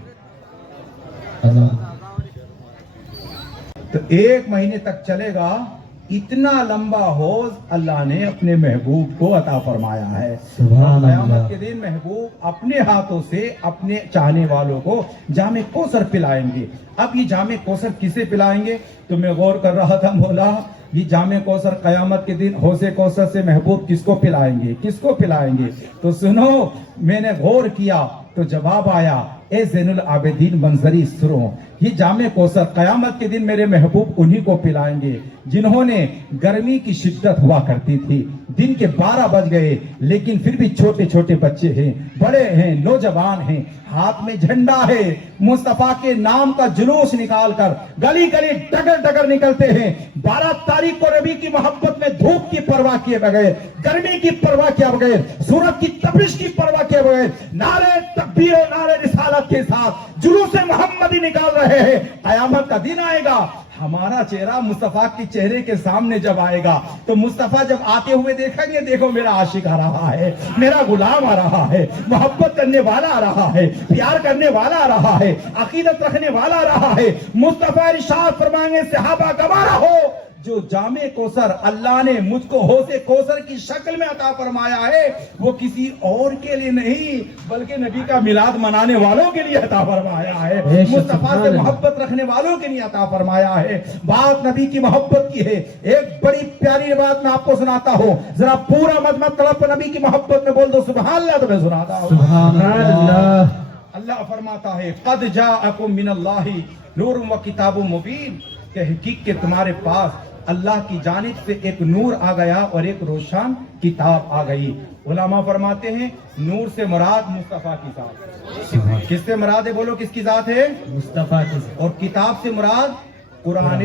तो 1 महीने तक चलेगा। इतना लंबा हौज अल्लाह ने अपने महबूब को अता फरमाया है। सुभान अल्लाह। क़यामत के दिन महबूब अपने हाथों से अपने चाहने वालों को जामे कौसर पिलाएंगे। अब ये जामे कौसर किसे पिलाएंगे? तो मैं गौर कर रहा था, बोला ये जामे कौसर कयामत के दिन हौज़े कौसर से महबूब किसको पिलाएंगे, किसको पिलाएंगे? तो सुनो, मैंने गौर किया तो जवाब आया, ए ज़ैनुल आबिदीन मंजरी सुनो, ये जामे कौसर कयामत के दिन मेरे महबूब उन्हीं को पिलाएंगे जिन्होंने गर्मी की शिद्दत हुआ करती थी। दिन के 12 बज गए लेकिन फिर भी छोटे छोटे बच्चे हैं, बड़े हैं, नौजवान हैं, हाथ में झंडा है, मुस्तफा के नाम का जुलूस निकाल कर गली गली डगर डगर निकलते हैं। 12 तारीख को नबी की मोहब्बत में धूप की परवाह किए बगैर, गर्मी की परवाह किए बगैर, सूरज की तपिश की परवाह किए बगैर, नारे तकबीर और नारे रिसालत के साथ जुलूस मोहम्मदी निकाल रहे हैं। कयामत का दिन आएगा, हमारा चेहरा मुस्तफा के चेहरे के सामने जब आएगा तो मुस्तफा जब आते हुए देखेंगे, देखो मेरा आशिक आ रहा है, मेरा गुलाम आ रहा है, मोहब्बत करने वाला आ रहा है, प्यार करने वाला आ रहा है, अकीदत रखने वाला आ रहा है। मुस्तफा इरशाद फरमाएंगे, सहाबा गवारा हो, जो जामे कौसर अल्लाह ने मुझको हौज़े कौसर की शक्ल में अता फरमाया है वो किसी और के लिए नहीं बल्कि नबी का मिलाद मनाने वालों के लिए अता फरमाया है, मुस्तफा से मोहब्बत रखने वालों के लिए अता फरमाया है। बात नबी की मोहब्बत की है। एक बड़ी प्यारी बात मैं आपको सुनाता हूँ, जरा पूरा मत तड़प नबी की मोहब्बत में बोल दो सुभान अल्लाह। तो मैं सुनाता हूँ। सुभान अल्लाह। अल्लाह फरमाता है, कद जाअकुम मिनल्लाहि नूरुम व किताबुम मुबीन, कि हकीकत के तुम्हारे पास अल्लाह की जानिब से एक नूर आ गया और एक रोशन किताब आ गई। उलमा फरमाते हैं नूर से मुराद मुस्तफा की जात, किससे मुराद है? बोलो किसकी जात है? मुस्तफा की। और किताब से मुराद कुरान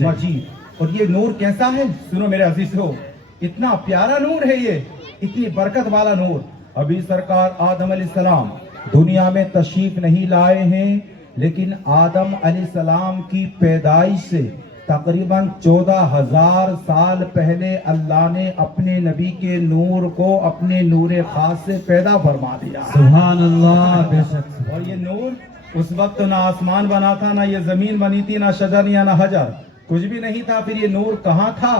मजीद। और ये नूर कैसा है? सुनो मेरे अजीज हो, इतना प्यारा नूर है ये, इतनी बरकत वाला नूर। अभी सरकार आदम अलैहिस्सलाम दुनिया में तशरीफ नहीं लाए हैं, लेकिन आदम अलैहिस्सलाम की पैदाइश से तकरीबन 14,000 साल पहले अल्लाह ने अपने नबी के नूर को अपने नूर खास से पैदा फरमा दिया। सुभान अल्लाह। बेशक। और ये नूर उस वक्त ना आसमान बना था, ना ये जमीन बनी थी, ना शजर या ना हजर, कुछ भी नहीं था। फिर ये नूर कहाँ था?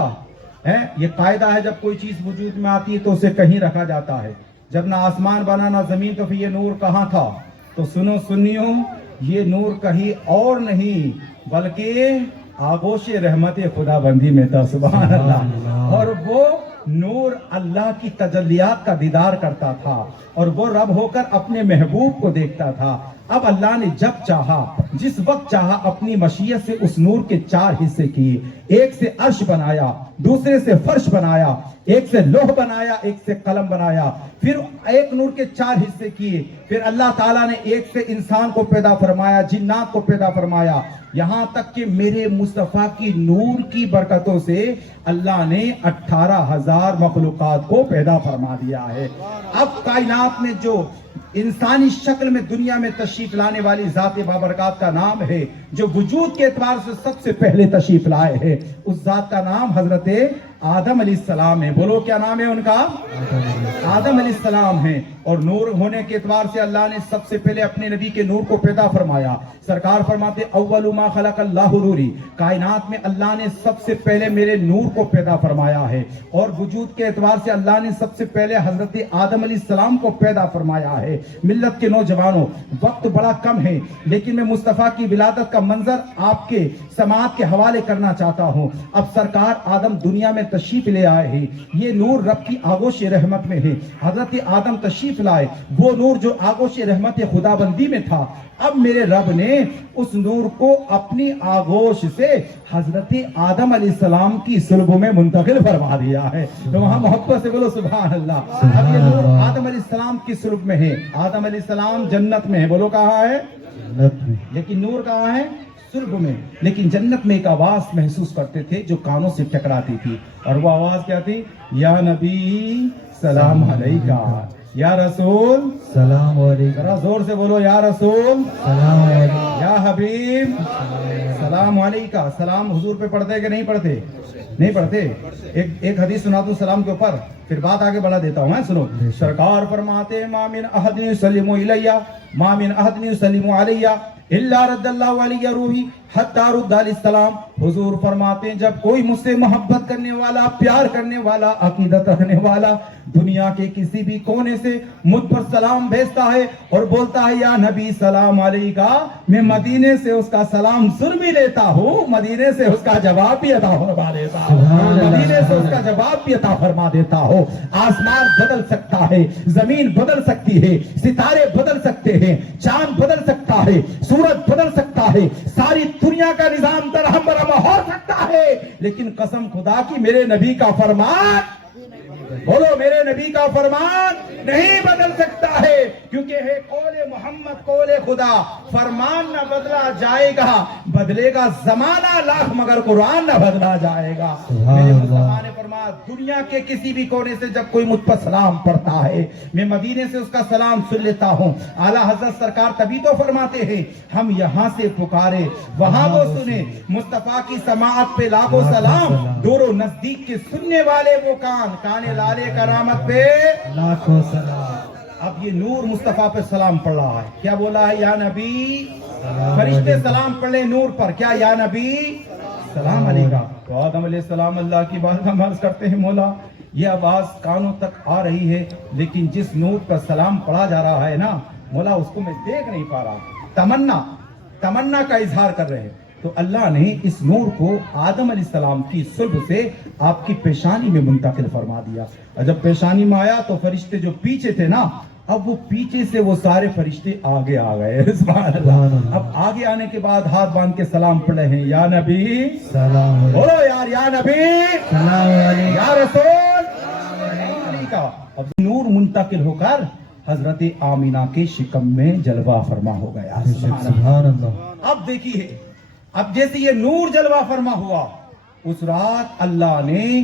है ये कायदा है, जब कोई चीज वजूद में आती है तो उसे कहीं रखा जाता है। जब ना आसमान बना ना जमीन, तो फिर ये नूर कहाँ था? तो सुनो सुनियो, ये नूर कहीं और नहीं बल्कि आगोश रहमत खुदाबंदी में था। सुभान अल्लाह। और वो नूर अल्लाह की तजल्लियात का दीदार करता था और वो रब होकर अपने महबूब को देखता था। اب اللہ نے جب چاہا جس وقت چاہا اپنی مشیت سے اس نور کے 4 حصے کیے. ایک سے عرش بنایا, دوسرے سے فرش بنایا, ایک سے لوح بنایا, ایک سے قلم بنایا. پھر ایک نور کے 4 حصے کیے. پھر اللہ تعالیٰ نے ایک سے انسان کو پیدا فرمایا, جنات کو پیدا فرمایا, یہاں تک کہ میرے مصطفیٰ کی نور کی برکتوں سے اللہ نے 18,000 مخلوقات کو پیدا فرما دیا ہے. اب کائنات میں جو انسانی شکل میں دنیا میں تشریف لانے والی ذات بابرکات کا نام ہے, جو وجود کے اعتبار سے سب سے پہلے تشریف لائے ہیں, اس ذات کا نام حضرت آدم علیہ السلام ہے. بولو کیا نام ہے ان کا؟ آدم علیہ السلام ہے. اور نور ہونے کے اعتبار سے اللہ نے سب سے پہلے اپنے نبی کے نور کو پیدا فرمایا. سرکار فرماتے اول ما خلق اللہ نوری, کائنات میں اللہ نے سب سے پہلے میرے نور کو پیدا فرمایا ہے. اور وجود کے اعتبار سے اللہ نے سب سے پہلے حضرت آدم علیہ السلام کو پیدا فرمایا ہے. ملت کے نوجوانوں, وقت بڑا کم ہے لیکن میں مصطفیٰ کی ولادت کا منظر آپ کے سماعت کے حوالے کرنا چاہتا ہوں. اب سرکار آدم دنیا میں تشریف لے آئے ہیں. یہ نور رب کی آغوش رحمت میں ہے. حضرت آدم تشریف لائے, وہ نور جو آغوش رحمت خدا بندی میں تھا, اب میرے رب نے اس نور کو اپنی آغوش سے حضرت آدم علیہ السلام کی صلب میں منتقل فرما دیا ہے. تو وہاں محبت سے بولو سبحان اللہ. اب یہ نور آدم علیہ السلام کی صلب میں ہے. آدم علیہ السلام جنت میں ہے, بولو کہاں ہے؟ لیکن نور کہاں ہے؟ صلب میں. لیکن جنت میں ایک آواز محسوس کرتے تھے جو کانوں سے ٹکراتی تھی, اور وہ آواز کیا تھی؟ یا نبی سلام علیکہ, یا رسول سلام علیکم, ذرا زور سے بولو, یا رسول سلام علیکم, یا حبیب سلام علیکہ. سلام حضور پہ پڑھتے کہ نہیں پڑھتے؟ نہیں پڑھتے. ایک حدیث سنا دوں سلام کے اوپر, پھر بات آگے بڑھا دیتا ہوں. سنو, سرکار فرماتے ما من احد یسلم الیہ ما من احد یسلم علیہ الا رد اللہ علیہ روحی حتی رد علیہ السلام. حضور فرماتے ہیں جب کوئی مجھ سے محبت کرنے والا, پیار کرنے والا, عقیدت رکھنے والا دنیا کے کسی بھی کونے سے مجھ پر سلام بھیجتا ہے اور بولتا ہے یا نبی سلام علیکہ, میں مدینے سے اس کا سلام سن بھی لیتا ہوں, مدینے سے اس کا جواب بھی عطا فرما دیتا ہوں, مدینے سے اس کا جواب بھی عطا فرما دیتا ہوں. آسمان بدل سکتا ہے, زمین بدل سکتی ہے, ستارے بدل سکتے ہیں, چاند بدل سکتا ہے, سورج بدل سکتا ہے, ساری دنیا کا نظام درہم برہم ہو سکتا ہے, لیکن قسم خدا کی میرے نبی کا فرمان, بولو میرے نبی کا فرمان نہیں بدل سکتا ہے, کیونکہ ہے قول محمد قول خدا. فرمان نہ بدلا جائے گا, بدلے گا زمانہ لاکھ مگر قرآن نہ بدلا جائے گا. میرے مصطفیٰ نے فرمایا دنیا کے کسی بھی کونے سے جب کوئی مجھ پر سلام پڑھتا ہے, میں مدینے سے اس کا سلام سن لیتا ہوں. اعلیٰ حضرت سرکار تبھی تو فرماتے ہیں ہم یہاں سے پکارے وہاں وہ سنے, مصطفیٰ کی سماعت پہ لاکھوں سلام, دور و نزدیک کے سننے والے وہ کان, کانے لالے کرامت پہ لاکھوں سلام. اب یہ نور مصطفیٰ پہ سلام پڑھ رہا ہے. کیا بولا ہے؟ یا نبی. فرشتے سلام پڑھ لیں نور پر, کیا یا نبی سلام علیکہ. تو آدم علیہ السلام اللہ کی بارگاہ میں عرض کرتے ہیں مولا یہ آواز کانوں تک آ رہی ہے, لیکن جس نور پر سلام پڑھا جا رہا ہے نا مولا, اس کو میں دیکھ نہیں پا رہا. تمنا کا اظہار کر رہے ہیں. تو اللہ نے اس نور کو آدم علیہ السلام کی صلب سے آپ کی پیشانی میں منتقل فرما دیا. اور جب پیشانی میں آیا تو فرشتے جو پیچھے تھے نا, اب وہ پیچھے سے وہ سارے فرشتے آگے آ گئے. سبحان اللہ. اب آگے آنے کے بعد ہاتھ باندھ کے سلام پڑھے ہیں, یا نبی سلام علیکم, بولو یار, یا نبی سلام علیکم, یا رسول سلام علیکم. اب نور منتقل ہو کر حضرت آمینہ کے شکم میں جلوہ فرما ہو گیا. سبحان اللہ. اب دیکھیے, اب جیسے یہ نور جلوہ فرما ہوا, اس رات اللہ نے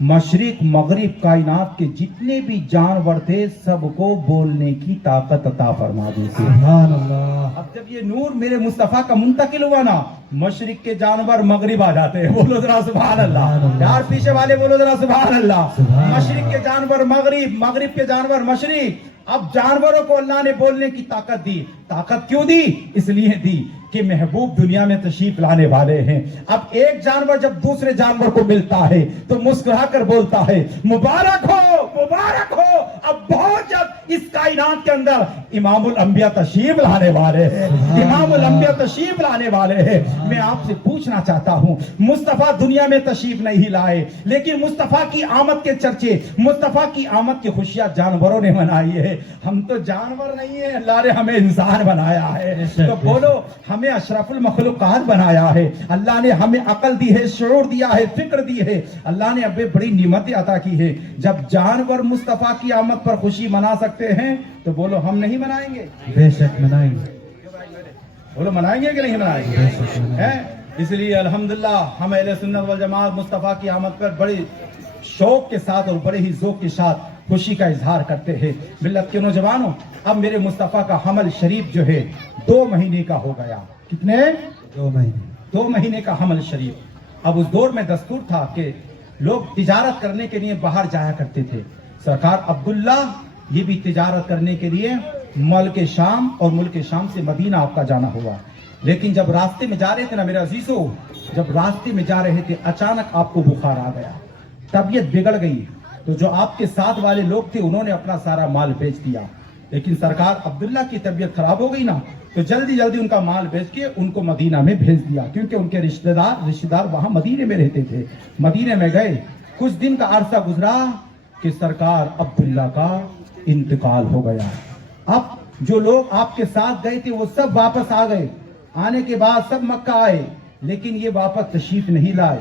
مشرق مغرب کائنات کے جتنے بھی جانور تھے سب کو بولنے کی طاقت عطا فرما دی تھی. سبحان اللہ. اب جب یہ نور میرے مصطفیٰ کا منتقل ہوا نا, مشرق کے جانور مغرب آ جاتے ہیں. بولو ذرا سبحان اللہ. یار پیچھے والے بولو ذرا سبحان اللہ. مشرق کے جانور مغرب, مغرب کے جانور مشرق. اب جانوروں کو اللہ نے بولنے کی طاقت دی. طاقت کیوں دی؟ اس لیے دی کہ محبوب دنیا میں تشریف لانے والے ہیں. اب ایک جانور جب دوسرے جانور کو ملتا ہے تو مسکرا کر بولتا ہے مبارک ہو مبارک ہو. اب بہت جب اس کائنات کے اندر امام الانبیاء تشریف لانے والے ہیں، امام الانبیاء تشریف لانے والے ہیں۔ میں آپ سے پوچھنا چاہتا ہوں، مصطفیٰ دنیا میں تشریف نہیں لائے، لیکن مصطفیٰ کی آمد کے چرچے، مصطفیٰ کی آمد کی خوشیاں جانوروں نے منائی ہے۔ ہم تو جانور نہیں ہیں، اللہ نے ہمیں انسان بنایا ہے۔ تو بولو، ہمیں اشرف المخلوقات بنایا ہے، اللہ نے ہمیں عقل دی ہے، شعور دیا ہے، فکر دی ہے، اللہ نے ابے بڑی نعمتیں عطا کی ہے۔ جب جانور مصطفیٰ کی آمد پر خوشی منا سکتے ہیں تو بولو ہم نہیں منائیں گے؟ بے شک منائیں گے، بولو منائیں گے کہ نہیں منائیں گے؟ اس لیے الحمدللہ ہم اہل سنت والجماعت مصطفیٰ کی آمد پر بڑے شوق کے ساتھ اور بڑے ہی ذوق کے ساتھ خوشی کا اظہار کرتے ہیں۔ ملت کے نوجوانوں، اب میرے مصطفیٰ کا حمل شریف جو ہے 2 مہینے کا ہو گیا۔ کتنے؟ 2 مہینے۔ 2 مہینے کا حمل شریف۔ اب اس دور میں دستور تھا کہ لوگ تجارت کرنے کے لیے باہر جایا کرتے تھے۔ سرکار عبداللہ یہ بھی تجارت کرنے کے لیے ملک شام اور ملک شام سے مدینہ آپ کا جانا ہوا، لیکن جب راستے میں جا رہے تھے نا میرے عزیزو، جب راستے میں جا رہے تھے اچانک آپ کو بخار آ گیا، طبیعت بگڑ گئی، تو جو آپ کے ساتھ والے لوگ تھے انہوں نے اپنا سارا مال بیچ دیا، لیکن سرکار عبداللہ کی طبیعت خراب ہو گئی نا، تو جلدی جلدی ان کا مال بیچ کے ان کو مدینہ میں بھیج دیا، کیونکہ ان کے رشتہ دار وہاں مدینے میں رہتے تھے۔ مدینے میں گئے، کچھ دن کا عرصہ گزرا کہ سرکار عبداللہ کا انتقال ہو گیا۔ اب جو لوگ آپ کے ساتھ گئے تھے وہ سب واپس آ گئے، آنے کے بعد سب مکہ آئے، لیکن یہ واپس تشریف نہیں لائے،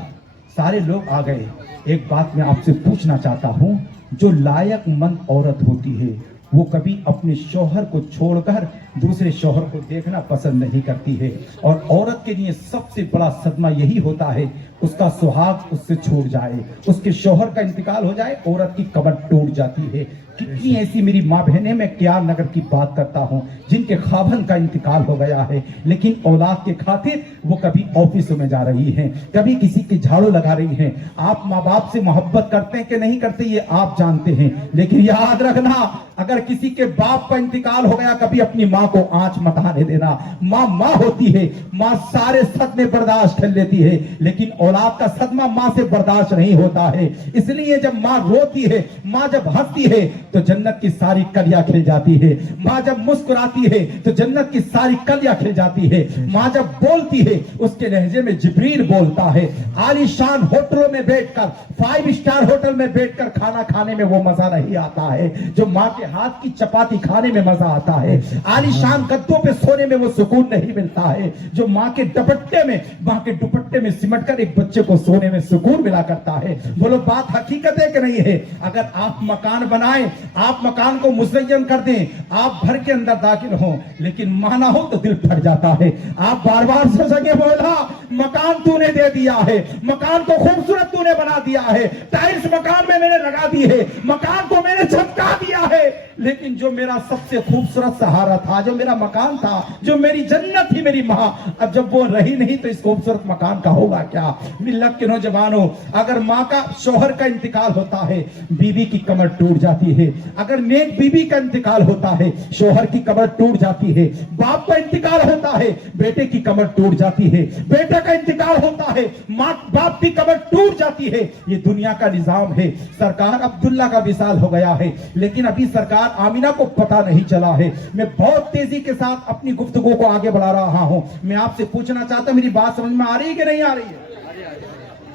سارے لوگ آ گئے۔ ایک بات میں آپ سے پوچھنا چاہتا ہوں، جو لائق مند عورت ہوتی ہے وہ کبھی اپنے شوہر کو چھوڑ کر دوسرے شوہر کو دیکھنا پسند نہیں کرتی ہے، اور عورت کے لیے سب سے بڑا صدمہ یہی ہوتا ہے اس کا سہاگ اس سے چھوٹ جائے، اس کے شوہر کا انتقال ہو جائے، عورت کی کمر ٹوٹ جاتی ہے۔ کتنی ایسی میری ماں بہنیں، میں کیا نگر کی بات کرتا ہوں، جن کے خاوند کا انتقال ہو گیا ہے، لیکن اولاد کے خاطر وہ کبھی آفسوں میں جا رہی ہیں، کبھی کسی کے جھاڑو لگا رہی ہیں۔ آپ ماں باپ سے محبت کرتے ہیں کہ نہیں کرتے یہ آپ جانتے ہیں، لیکن یاد رکھنا اگر کسی کے باپ کا انتقال ہو گیا کبھی اپنی ماں کو آنچ مت آنے دینا۔ ماں ماں ہوتی ہے، ماں سارے صدمے برداشت کر لیتی ہے، لیکن اولاد کا صدمہ ماں سے برداشت نہیں ہوتا ہے۔ اس لیے جب ماں روتی ہے، ماں جب ہنستی ہے تو جنت کی ساری کلیاں کھل جاتی ہے، ماں جب مسکراتی ہے تو جنت کی ساری کلیاں کھل جاتی ہے، ماں جب بولتی ہے اس کے لہجے میں جبریل بولتا ہے۔ عالی شان ہوٹلوں میں بیٹھ کر، 5 اسٹار ہوٹل میں بیٹھ کر کھانا کھانے میں وہ مزہ نہیں آتا ہے جو ماں کے ہاتھ کی چپاتی کھانے میں مزہ آتا ہے۔ عالی شان گدوں پہ سونے میں وہ سکون نہیں ملتا ہے جو ماں کے دوپٹے میں سمٹ کر ایک بچے کو سونے میں سکون ملا کرتا ہے۔ بولو بات حقیقت ہے کہ نہیں ہے؟ اگر آپ مکان بنائیں، آپ مکان کو مزین کر دیں، آپ گھر کے اندر داخل ہوں، لیکن ماں نہ ہو تو دل پھٹ جاتا ہے۔ آپ بار بار سوچیں گے مولا مکان تو نے دے دیا ہے، مکان کو خوبصورت تو نے بنا دیا ہے، ٹائلز مکان میں نے لگا دی ہے، مکان کو میں نے چمکا دیا ہے، لیکن جو میرا سب سے خوبصورت سہارا تھا، جو میرا مکان تھا، جو میری جنت تھی میری ماں، اب جب وہ رہی نہیں تو اس خوبصورت مکان کا ہوگا کیا؟ ملت کے نوجوانوں، اگر ماں کا شوہر کا انتقال ہوتا ہے بیوی کی کمر ٹوٹ جاتی ہے، اگر نیک بیوی کا انتقال ہوتا ہے شوہر کی کمر ٹوٹ جاتی ہے، باپ کا انتقال ہوتا ہے بیٹے کی کمر ٹوٹ جاتی ہے، بیٹے کا انتقال ہوتا ہے ماں باپ کی کمر ٹوٹ جاتی ہے۔ یہ دنیا کا نظام ہے۔ سرکار عبداللہ کا وصال ہو گیا ہے، لیکن ابھی سرکار آمینہ کو پتہ نہیں چلا ہے۔ میں بہت تیزی کے ساتھ اپنی گفتگو کو آگے بڑھا رہا ہوں۔ میں آپ سے پوچھنا چاہتا ہوں میری بات سمجھ میں آ رہی ہے کہ نہیں آ رہی ہے؟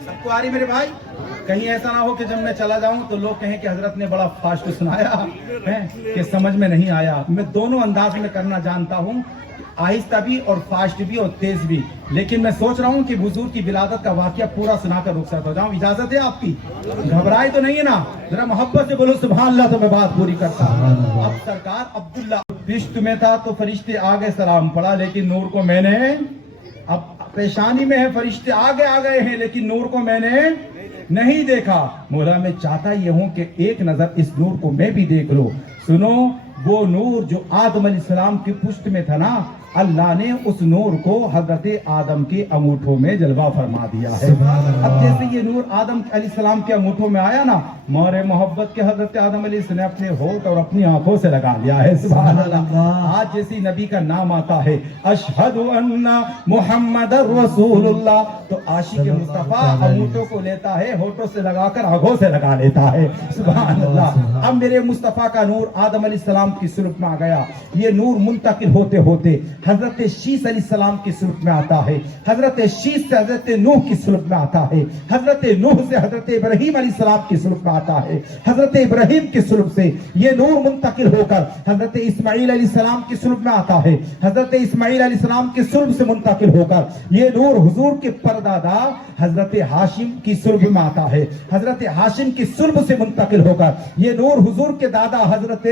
سب کو آ رہی میرے بھائی؟ کہیں ایسا نہ ہو کہ جب میں چلا جاؤں تو لوگ کہیں کہ حضرت نے بڑا فاسٹ سنایا ہے کہ سمجھ میں نہیں آیا۔ میں دونوں انداز میں کرنا جانتا ہوں، آہستہ بھی اور فاسٹ بھی اور تیز بھی، لیکن میں سوچ رہا ہوں کہ حضور کی ولادت کا واقعہ پورا سنا کر رخصت ہو جاؤں۔ اجازت ہے آپ کی؟ گھبرائے تو نہیں ہے نا؟ ذرا محبت سے بولو سبحان اللہ تو میں بات پوری کرتا ہوں۔ اب سرکار عبداللہ پشت میں تھا تو فرشتے آگے سلام پڑھا، لیکن نور کو میں نے، اب پریشانی میں ہے، فرشتے آگے آ گئے ہیں لیکن نور کو میں نے نہیں دیکھا۔ مولا میں چاہتا یہ ہوں کہ ایک نظر اس نور کو میں بھی دیکھ لوں۔ سنو، وہ نور جو آدم علیہ السلام کی پشت میں تھا نا، اللہ نے اس نور کو حضرت آدم کے انگوٹھوں میں جلوہ فرما دیا ہے۔ اب جیسے یہ نور آدم علیہ السلام کے انگوٹھوں میں آیا نا، मोहरे मोहब्बत के हजरत आदम अलैहि ने अपने होठ और अपनी आंखों से लगा लिया है। सुभान अल्लाह। आज जैसी नबी का नाम आता है अशहदु अन्ना मुहम्मदर रसूलुल्लाह, तो आशिक मुस्तफा अंगूठों को लेता है, होठों से लगाकर आंखों से लगा लेता है। सुभान अल्लाह। अब मेरे मुस्तफा का नूर आदम अलैहिस्सलाम की सुल्क में आ गया। ये नूर मुंतकिल होते होते हजरत शीस अलैहिस्सलाम की सुल्क में आता है, हजरत शीस से हजरत नूह की सुल्क में आता है, हजरत नूह से हजरत इब्राहिम अलैहिस्सलाम की सुल्क में आता है, हजरत इब्राहिम की सुल्क से ये नूर मुंतकिल होकर हजरत इस्माइल अलैहिस्सलाम की सुल्क में आता है, हजरत इस्माइल अलैहिस्सलाम की सुल्क से मुंतकिल होकर ये नूर हुजूर के परदादा हजरत हाशिम की सुल्क में आता है, हजरत हाशिम की सुल्क से मुंतकिल होकर ये नूर हुजूर के दादा हजरत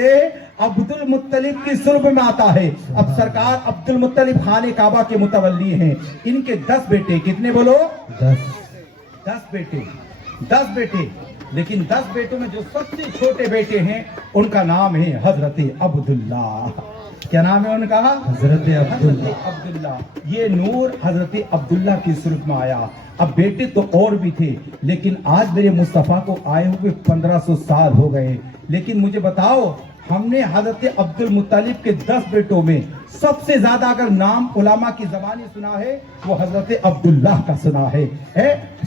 अब्दुल मुत्तलिब की सुल्ब में आता है। अब सरकार अब्दुल मुत्तलिब खाने काबा के मुतवल्ली हैं। इनके 10 बेटे, कितने बोलो? 10 बेटे, 10 बेटे। लेकिन 10 बेटों में जो सबसे छोटे बेटे हैं उनका नाम है हजरत अब्दुल्ला। क्या नाम है उनका? हजरत अब्दुल्ला। अब्दुल्ला। ये नूर हजरत अब्दुल्ला की सुल्ब में आया। अब बेटे तो और भी थे, लेकिन आज मेरे मुस्तफा को आए हुए 1500 साल हो गए। लेकिन मुझे बताओ, हमने हजरत अब्दुल मुत्तलिब के 10 बेटों में सबसे ज्यादा अगर नाम उलामा की जबानी सुना है वो हजरत अब्दुल्लाह का सुना है,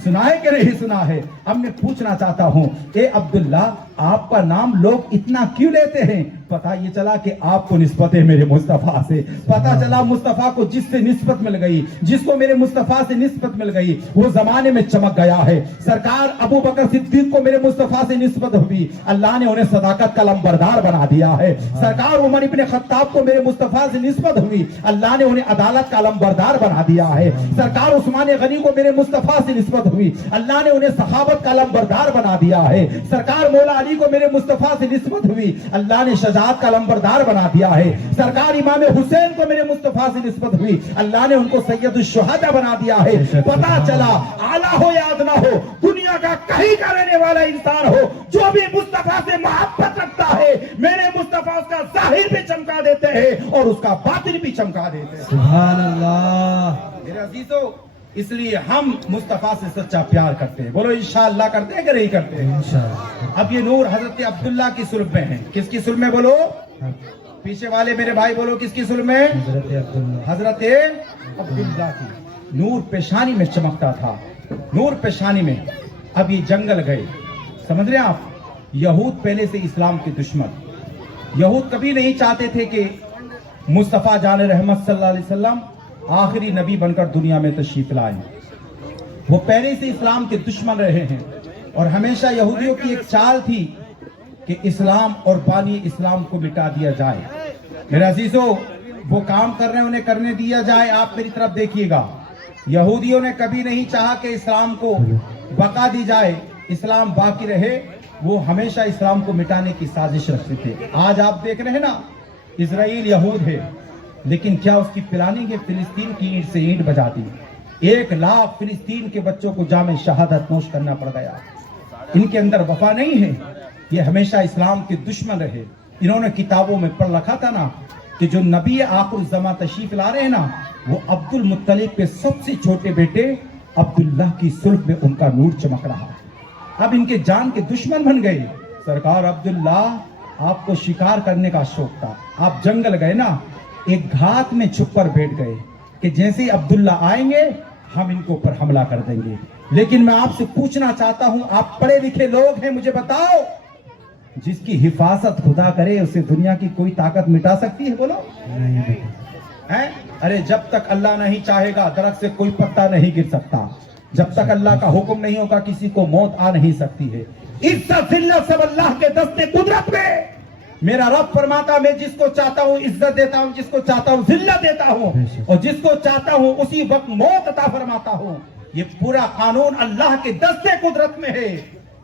सुना है कि नहीं सुना है? अब मैं पूछना चाहता हूँ, ए अब्दुल्ला, आपका नाम लोग इतना क्यों लेते हैं? पता ये चला कि आपको निस्बत है मेरे मुस्तफा से। पता चला मुस्तफा को जिससे निस्बत मिल गई, जिसको मेरे मुस्तफा से निस्बत मिल गई, वो जमाने में चमक गया है। सरकार अबू बकर सिद्दीक को मेरे मुस्तफा से निस्बत हुई, अल्लाह ने उन्हें सदाकत का लंबरदार बना दिया है। सरकार उमर इब्ने खत्ताब को मेरे मुस्तफा से निस्बत हुई, अल्लाह ने उन्हें अदालत का लंबरदार बना दिया है। सरकार उस्मान गनी को मेरे मुस्तफा से निस्बत हुई, अल्लाह ने उन्हें सहाबत का लंबरदार बना दिया है। सरकार मौला अली को मेरे मुस्तफा से निस्बत हुई, अल्लाह ने शजात का लंबरदार बना दिया है। सरकार इमाम हुसैन को मेरे मुस्तफा से निस्बत हुई, अल्लाह ने उनको सैयदुल शुहदा बना दिया है। पता चला, आला हो या अदना हो, दुनिया का कहीं का रहने वाला इंसान हो, जो भी मुस्तफा से मोहब्बत रखता है, मेरे मुस्तफा उसका जाहिर भी चमका देते हैं और उसका बातिन भी चमका देते हैं। सुभान अल्लाह। मेरे अजीजों, इसलिए हम मुस्तफा से सच्चा प्यार करते हैं। बोलो इंशाअल्लाह करते हैं कि नहीं करते हैं? इंशाअल्लाह। अब ये नूर हजरत अब्दुल्ला की सुल्ब में है। किसकी सुल्ब में बोलो? पीछे वाले मेरे भाई बोलो, किसकी सुल्ब में? हजरत अब्दुल्ला। हजरत अब्दुल्ला की। नूर पेशानी में चमकता था, नूर पेशानी में। अब ये जंगल गए, समझ रहे हैं आप? यहूद पहले से इस्लाम के दुश्मन, यहूद कभी नहीं चाहते थे कि मुस्तफा जान रहमत सल्लल्लाहु अलैहि वसल्लम आखिरी नबी बनकर दुनिया में तशरीफ लाए। वो पहले से इस्लाम के दुश्मन रहे हैं और हमेशा यहूदियों की एक चाल थी कि इस्लाम और बानी इस्लाम को मिटा दिया जाए। मेरे अजीजों, वो काम कर रहे हैं, उन्हें करने दिया जाए। आप मेरी तरफ देखिएगा, यहूदियों ने कभी नहीं चाहा कि इस्लाम को बका दी जाए, इस्लाम बाकी रहे। वो हमेशा इस्लाम को मिटाने की साजिश रखते थे। आज आप देख रहे हैं ना, इजराइल यहूद है, लेकिन क्या उसकी प्लानिंग है? फिलिस्तीन की ईंट से ईंट बजा दी। 1 लाख फिलिस्तीन के बच्चों को जामे शहादत नोश करना पड़ गया। इनके अंदर वफा नहीं है, ये हमेशा इस्लाम के दुश्मन रहे। इन्होंने किताबों में पढ़ रखा था ना कि जो नबी आखिर ज़मा तशरीफ ला रहे हैं ना, वो अब्दुल मुत्तलिब के सबसे छोटे बेटे अब्दुल्लाह की सुल्ब में उनका नूर चमक रहा है। अब इनके जान के दुश्मन बन गए। सरकार अब्दुल्ला, आपको शिकार करने का शौक था, आप जंगल गए ना, एक घात में छुप कर बैठ गए कि जैसे ही अब्दुल्ला आएंगे हम इनको ऊपर हमला कर देंगे। लेकिन मैं आपसे पूछना चाहता हूं, आप पढ़े लिखे लोग हैं, मुझे बताओ, जिसकी हिफाजत खुदा करे उसे दुनिया की कोई ताकत मिटा सकती है? बोलो है? अरे जब तक अल्लाह नहीं चाहेगा दरख्त से कोई पत्ता नहीं गिर सकता, जब तक अल्लाह का हुक्म नहीं होगा किसी को मौत आ नहीं सकती है। इज्जत जिल्लत सब अल्लाह के दस्ते कुदरत में। मेरा रब फरमाता, मैं जिसको चाहता हूँ इज्जत देता हूँ, जिसको चाहता हूँ जिल्लत देता हूँ, और जिसको चाहता हूँ उसी वक्त मौत अता फरमाता हूँ। ये पूरा कानून अल्लाह के दस्ते कुदरत में है।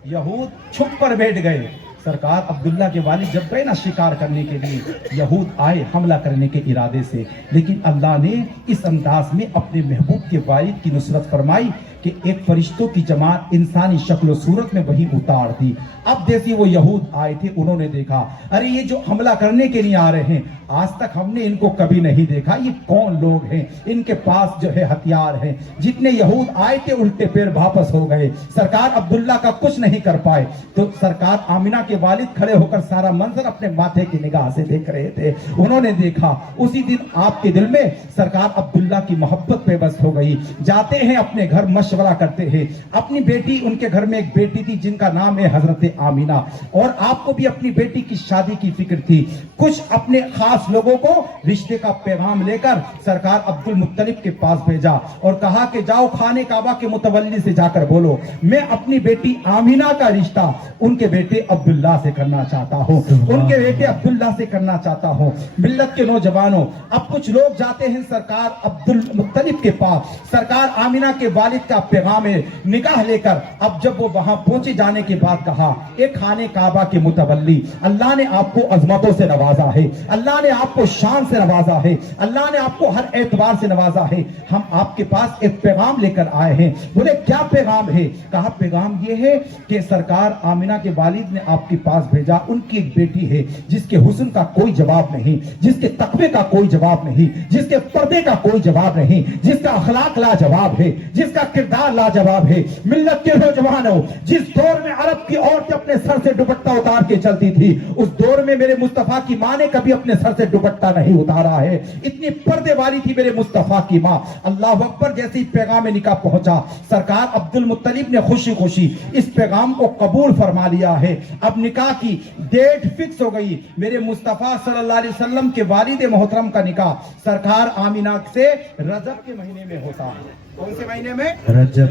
यहूद छुप कर बैठ गए। سرکار عبداللہ کے والد جب گئے نا شکار کرنے کے لیے، یہود آئے حملہ کرنے کے ارادے سے، لیکن اللہ نے اس انداز میں اپنے محبوب کے والد کی نصرت فرمائی کہ ایک فرشتوں کی جماعت انسانی شکل و صورت میں وہی اتار دی۔ اب جیسے وہ یہود آئے تھے، انہوں نے دیکھا ارے یہ جو حملہ کرنے کے لیے آ رہے ہیں، آج تک ہم نے ان کو کبھی نہیں دیکھا، یہ کون لوگ ہیں، ان کے پاس جو ہے ہتھیار ہیں۔ جتنے یہود آئے تھے الٹے پیر واپس ہو گئے، سرکار عبداللہ کا کچھ نہیں کر پائے۔ تو سرکار آمینہ کے والد کھڑے ہو کر سارا منظر اپنے ماتھے کی نگاہ سے دیکھ رہے تھے۔ انہوں نے دیکھا، اسی دن آپ کے دل میں سرکار عبداللہ کی محبت پیوست ہو گئی۔ جاتے ہیں اپنے گھر مشورہ کرتے ہیں، اپنی بیٹی، ان کے گھر میں ایک بیٹی تھی جن کا نام ہے حضرت آمینہ، اور آپ کو بھی اپنی بیٹی کی شادی کی فکر تھی۔ کچھ اپنے خاص لوگوں کو رشتے کا پیغام لے کر سرکار عبد المطلب کے پاس بھیجا اور کہا کہ جاؤ خانہ کعبہ کے متولی سے جا کر بولو میں اپنی بیٹی آمینہ کا رشتہ ان کے بیٹے عبداللہ سے کرنا چاہتا ہوں، ان کے بیٹے عبداللہ سے کرنا چاہتا ہوں۔ ملت کے نوجوانوں، اب کچھ لوگ جاتے ہیں سرکار عبد المطلب کے پاس، سرکار آمینہ کے والد کا پیغام ہے نکاح لے کر۔ اب جب وہ وہاں پہنچے جانے کے بعد کہا ایک خانہ کعبہ کے متولی، اللہ نے آپ کو عظمتوں سے نوازا ہے، اللہ نے آپ کو شان سے نوازا ہے، اللہ نے آپ کو ہر اعتبار سے نوازا ہے، ہم آپ کے پاس ایک پیغام لے کر آئے ہیں۔ بولے کیا پیغام ہے؟ کہا پیغام یہ ہے کہ سرکار آمینہ کے والد نے آپ کے پاس بھیجا، ان کی ایک بیٹی ہے جس کے حسن کا کوئی جواب نہیں، جس کے تقوی کا کوئی جواب نہیں، جس کے پردے کا کوئی جواب نہیں، جس کا اخلاق لاجواب ہے، جس کا کردار لاجواب ہے۔ ملت کے نوجوانوں، جس دور میں عرب کی عورتیں اپنے سر سے دوپٹہ اتار کے چلتی تھی، اس دور میں میرے مصطفیٰ کی ماں نے کبھی اپنے سر سے دوپٹہ نہیں اتارا ہے، اتنی پردے والی تھی میرے مصطفیٰ کی ماں۔ اللہ اکبر، جیسے ہی پیغام نکاح پہنچا، سرکار عبد المطلب نے خوشی خوشی اس پیغام کو قبول فرما لیا ہے۔ اب نکاح کی ڈیٹ فکس ہو گئی، میرے مصطفیٰ صلی اللہ علیہ وسلم کے والد محترم کا نکاح سرکار آمینہ سے رجب کے مہینے میں ہوتا ہے۔ کون سے مہینے میں؟ رجب۔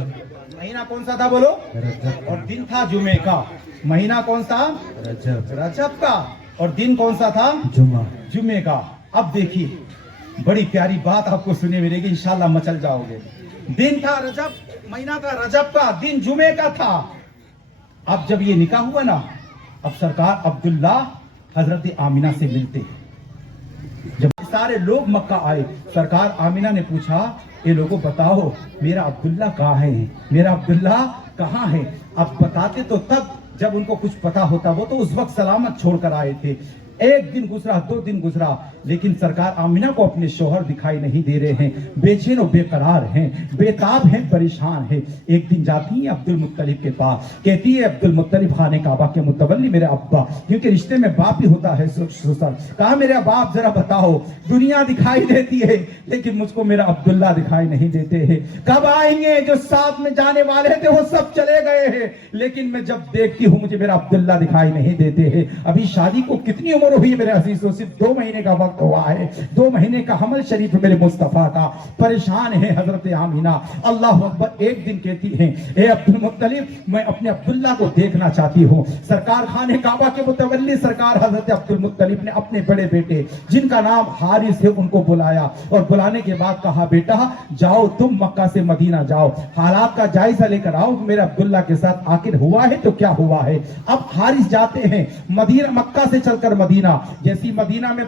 مہینہ کون سا تھا بولو؟ رجب۔ اور دن تھا جمعے کا۔ مہینہ کون سا؟ رجب۔ رجب کا۔ اور دن کون سا تھا؟ جمعہ۔ جمعے کا۔ اب دیکھیے بڑی پیاری بات آپ کو سننے ملے گی، انشاءاللہ مچل جاؤ گے۔ دن تھا رجب، مہینہ تھا رجب کا، دن جمعے کا تھا۔ اب جب یہ نکاح ہوا نا، اب سرکار عبداللہ حضرت آمینہ سے ملتے۔ جب سارے لوگ مکہ آئے، سرکار آمینہ نے پوچھا اے لوگوں بتاؤ میرا عبداللہ کہاں ہے، میرا عبداللہ کہاں ہے؟ اب بتاتے تو تب جب ان کو کچھ پتا ہوتا، وہ تو اس وقت سلامت چھوڑ کر آئے تھے۔ ایک دن گزرا، 2 دن گزرا، لیکن سرکار آمینہ کو اپنے شوہر دکھائی نہیں دے رہے ہیں، بے چین و بے قرار ہیں، بے تاب ہیں، پریشان ہیں۔ ایک دن جاتی ہیں عبد المطلب کے پاس، کہتی ہے عبد المطلب خانہ کعبہ کے متولی میرے ابا، کیونکہ رشتے میں باپ ہی ہوتا ہے سسر، کہا میرے باپ ذرا بتاؤ دنیا دکھائی دیتی ہے لیکن مجھ کو میرا عبداللہ دکھائی نہیں دیتے ہیں، کب آئیں گے؟ جو ساتھ میں جانے والے تھے وہ سب چلے گئے ہیں، لیکن میں جب دیکھتی ہوں مجھے میرا عبداللہ دکھائی نہیں دیتے ہیں۔ ابھی شادی کو کتنی عمر ہوئی میرے عزیزوں؟ صرف 2 مہینے کا وقت ہوا ہے، 2 مہینے کا حمل شریف میرے مصطفیٰ کا۔ پریشان ہے حضرت آمینہ۔ اللہ اکبر، ایک دن کہتی ہیں اے عبد المطلب میں اپنے عبداللہ کو دیکھنا چاہتی ہوں۔ سرکار خانہ کعبہ کے متولی سرکار حضرت عبد المطلب نے اپنے بڑے بیٹے جن کا نام حارث ہے ان کو بلایا، اور بلانے کے بعد کہا بیٹا جاؤ تم مکہ سے مدینہ جاؤ، حالات کا جائزہ لے کر آؤ میرے عبداللہ کے ساتھ آخر ہوا ہے تو کیا ہوا ہے۔ اب حارث جاتے ہیں مدینہ، مکہ سے چل کر مدینہ، جیسی مدینہ میں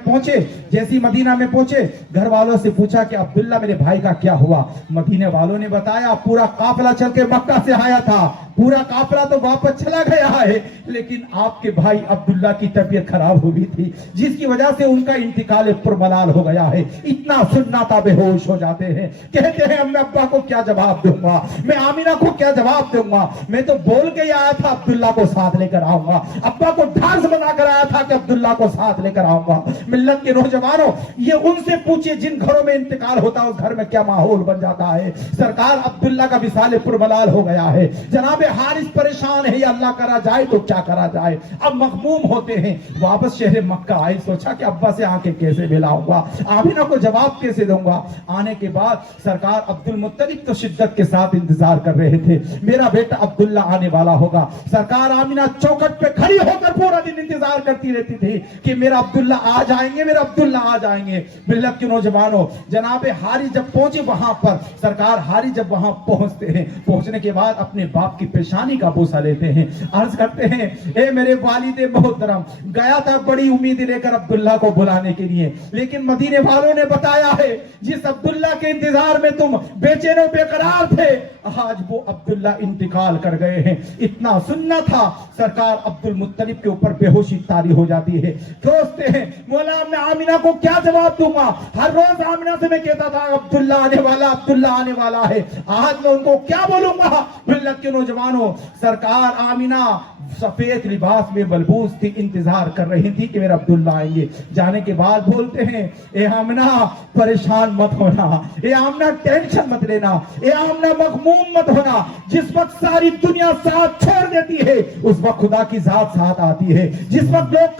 پہنچے گھر والوں سے پوچھا کہ عبداللہ میرے بھائی کا کیا ہوا؟ مدینے والوں نے بتایا پورا قافلہ چل کے مکہ سے آیا تھا، پورا قافلہ تو واپس چلا گیا ہے، لیکن آپ کے بھائی عبداللہ کی طبیعت خراب ہو گئی تھی جس کی وجہ سے ان کا انتقال پرملال ہو گیا ہے۔ اتنا سننا تھا بے ہوش ہو جاتے ہیں، کہتے ہیں میں ابا کو کیا جواب دوں گا، میں آمینہ کو کیا جواب دوں گا، میں تو بول کے آیا تھا عبداللہ کو ساتھ لے کر آؤں گا، ابا کو ڈھارس بنا کر آیا تھا کہ عبداللہ کو ساتھ لے کر آؤں گا۔ ملت کے نوجوانوں، یہ ان سے پوچھئے جن گھروں میں انتقال ہوتا ہے اس گھر میں کیا ماحول بن جاتا ہے۔ سرکار عبداللہ کا وصال پرملال ہو گیا ہے، جناب حارث پریشان ہے، یا اللہ کرا جائے تو کیا کرا جائے، اب مغموم ہوتے ہیں۔ واپس شہر مکہ آئے، سوچا کہ ابا سے آنکھیں کیسے ملاؤں گا، آمینہ کو جواب کیسے دوں گا۔ آنے کے بعد سرکار عبد المطلب تو شدت کے ساتھ انتظار کر رہے تھے میرا بیٹا عبداللہ آنے والا ہوگا۔ سرکار آمینہ چوکھٹ پہ کھڑی ہو کر پورا دن انتظار کرتی رہتی تھی کہ میرا عبداللہ آ جائیں گے، میرا عبداللہ آ جائیں گے۔ ملت کے نوجوانوں، جناب حارث جب پہنچے وہاں پر، سرکار حارث جب وہاں پہنچتے ہیں، پہنچنے کے بعد اپنے باپ کی पेशानी का बोसा लेते हैं, अर्ज करते हैं ए मेरे वालिद मोहतरम, गया था बड़ी उम्मीद लेकर अब्दुल्ला को बुलाने के लिए, लेकिन मदीने वालों ने बताया है जिस अब्दुल्ला के इंतजार में तुम बेचैन और बेकरार थे, आज वो अब्दुल्ला इंतकाल कर गए हैं। इतना सुनना था, सरकार अब्दुल मुत्तलिब के ऊपर बेहोशी तारी हो जाती है। सोचते हैं मौला मैं आमिना को क्या जवाब दूंगा, हर रोज आमिना से मैं कहता था अब्दुल्ला आने वाला, अब्दुल्ला आने वाला है, आज मैं उनको क्या बोलूंगा। मिल्लत के नौजवानों, सरकार आमिना सफेद लिबास में मलबूस थी, इंतजार कर रही थी कि मेरा अब्दुल्ला आएंगे। जाने के बाद बोलते हैं ए आमिना परेशान मत होना, ए आमिना टेंशन मत लेना, ए आमिना मगमूम मत होना। जिस वक्त सारी दुनिया साथ छोड़ देती है उस वक्त खुदा की जात साथ आती है। जिस वक्त लोग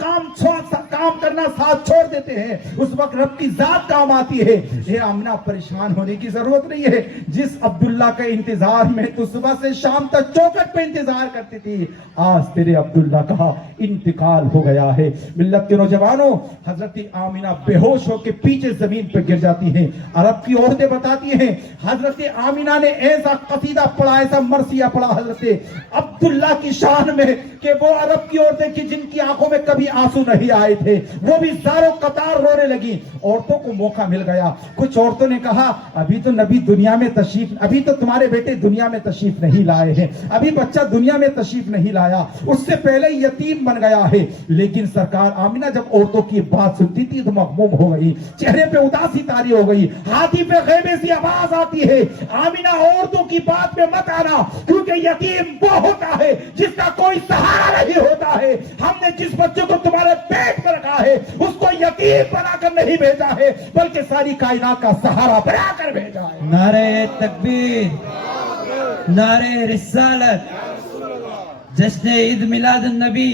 काम करना साथ छोड़ देते हैं उस वक्त रब की जात काम आती है। ए आमिना परेशान होने की जरूरत नहीं है। जिस अब्दुल्ला के इंतजार में तो सुबह से शाम तक चौखट पे इंतजार करती थी, आज तेरे अब्दुल्ला का इंतकाल हो गया है। मिल्लत के नौजवानों, हजरत आमिना बेहोश होकर पीछे जमीन पर गिर जाती हैं। अरब की औरतें बताती हैं हजरत आमिना ने ऐसा कसीदा पढ़ा, ऐसा मरसिया पढ़ा हजरत अब्दुल्ला की शान में कि वो अरब की औरतें की जिनकी आंखों में कभी आंसू नहीं आए थे, वो भी जारो कतार रोने लगी। औरतों को मौका मिल गया। कुछ औरतों ने कहा अभी तो नबी दुनिया में तशरीफ, अभी तो तुम्हारे बेटे दुनिया में तशरीफ नहीं लाए हैं, अभी बच्चा दुनिया में तशरीफ नहीं लाया, उससे पहले यतीम बन गया है। लेकिन सरकार आमिना जब औरतों की बात सुनती थी तो मगमूम हो गई, चेहरे पे उदासी तारी हो गई, हाथी पे गैबे सी आवाज आती है आमिना औरतों की बात में मत आना, क्योंकि यतीम वो होता है जिसका कोई सहारा नहीं होता है। हमने जिस बच्चे को तुम्हारे पेट में रखा है उसको यतीम बनाकर नहीं भेजा है, बल्कि सारी कायनात का सहारा बनाकर भेजा है। नारे तकबीर, नारे रिसालत, जश्न ईद मिलाद नबी।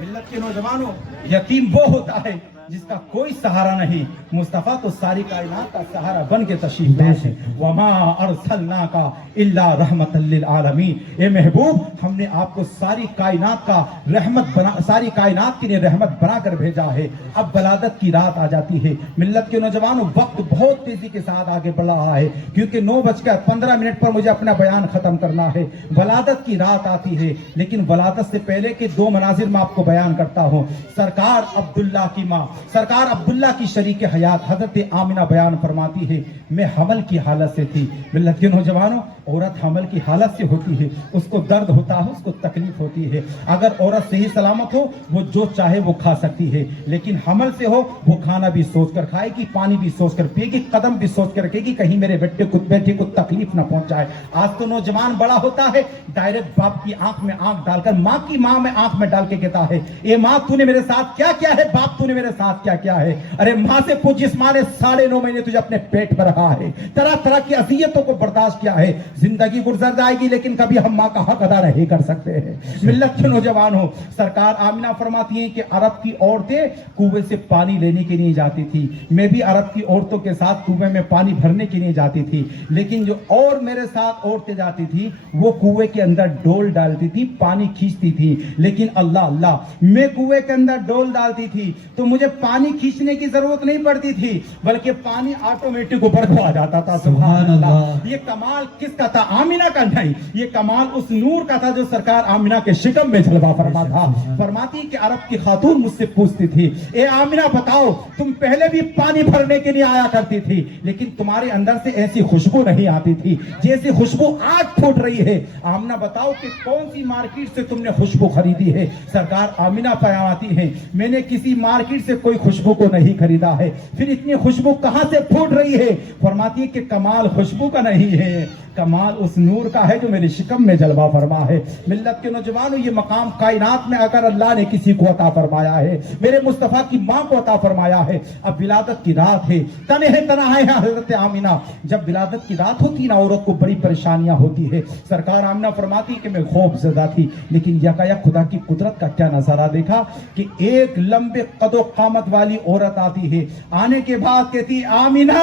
मिल्लत के नौजवानों, यतीम वो होता है जिसका कोई सहारा नहीं। मुस्तफा तो सारी कायनात का सहारा बन के तशरीफ लाए हैं। वमा अरसलनाका इल्ला रहमतल लिल आलमीन। ए महबूब, हमने आपको सारी कायनात का रहमत बना, सारी कायनात के लिए रहमत बनाकर भेजा है। अब वलादत की रात आ जाती है। मिल्लत के नौजवानों, वक्त बहुत तेजी के साथ आगे बढ़ रहा है, क्योंकि 9:15 पर मुझे अपना बयान खत्म करना है। वलादत की रात आती है, लेकिन वलादत से पहले के दो मनाजिर मैं आपको बयान करता हूँ। सरकार अब्दुल्ला की माँ, सरकार अब्दुल्ला की शरीक हयात हजरत आमिना बयान फरमाती है मैं हमल की हालत से थी। मिल्लत के नौजवानों, औरत हमल की हालत से होती है, उसको दर्द होता है, उसको तकलीफ होती है। अगर औरत सही सलामत हो वो जो चाहे वो खा सकती है, लेकिन हमल से हो वो खाना भी सोच कर खाएगी, पानी भी सोच कर पिएगी, कदम भी सोच कर रखेगी कहीं मेरे बेटे को तकलीफ ना पहुंचाए। आज तो नौजवान बड़ा होता है, डायरेक्ट बाप की आंख में आंख डालकर, माँ की माँ में आंख में डाल के कहता है ये माँ तूने मेरे साथ क्या क्या है, बाप तूने मेरे साथ क्या क्या है। अरे माँ से पूछ जिस माँ ने 9.5 महीने तुझे अपने पेट में रखा है, तरह तरह की अज़ियतों को बर्दाश्त किया है। जिंदगी गुजर जाएगी लेकिन कभी हम माँ का हक अदा नहीं कर सकते हैं। मिल्लत के नौजवान हो, सरकार आमिना फरमाती हैं कि अरब की औरतें कुएं से पानी लेने के लिए जाती थी। मैं भी अरब की औरतों के साथ कुएं में पानी भरने के लिए जाती थी, लेकिन जो और मेरे साथ औरतें जाती थी वो कुएं के अंदर डोल डालती थी, पानी खींचती थी। लेकिन अल्लाह अल्लाह, मैं कुएं के अंदर डोल डालती थी तो मुझे पानी खींचने की जरूरत नहीं पड़ती थी, बल्कि पानी ऑटोमेटिक ऊपर को आ जाता था। सुभान अल्लाह। ये कमाल किसका था? आमिना का नहीं, ये कमाल उस नूर का था जो सरकार आमिना के शिकम में जलवा फरमा था। फरमाती कि अरब की खातून मुझसे पूछती थी ए आमिना बताओ, तुम पहले भी पानी भरने के लिए आया करती थी, लेकिन तुम्हारे अंदर से ऐसी खुशबू नहीं आती थी जैसी खुशबू आज फूट रही है। आमिना बताओ कि कौन सी मार्केट से तुमने खुशबू खरीदी है? सरकार आमिना फरमाती है मैंने किसी मार्केट से कोई खुशबू को नहीं खरीदा है। फिर इतनी खुशबू कहां से फूट रही है? फरमाती है कि कमाल खुशबू का नहीं है, कमाल उस नूर का है जो मेरे शिकम में जलवा फरमा है। मिल्लत के नौजवानों, ये मकाम कायनात में अगर अल्लाह ने किसी को अता फरमाया है, मेरे मुस्तफा की मां को अता फरमाया है। अब विलादत की रात है, तना है हजरत आमिना। जब विलादत की रात होती ना, औरत को बड़ी परेशानियां होती है। सरकार आमिना फरमाती कि मैं खौफजदा थी, लेकिन यकायक खुदा की कुदरत का क्या नजारा देखा कि एक लंबे कदो कामत वाली औरत आती है। आने के बाद कहती आमिना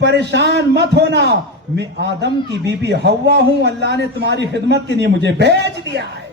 परेशान मत होना, मैं आदम की बीबी हव्वा हूं, अल्लाह ने तुम्हारी खिदमत के लिए मुझे भेज दिया है।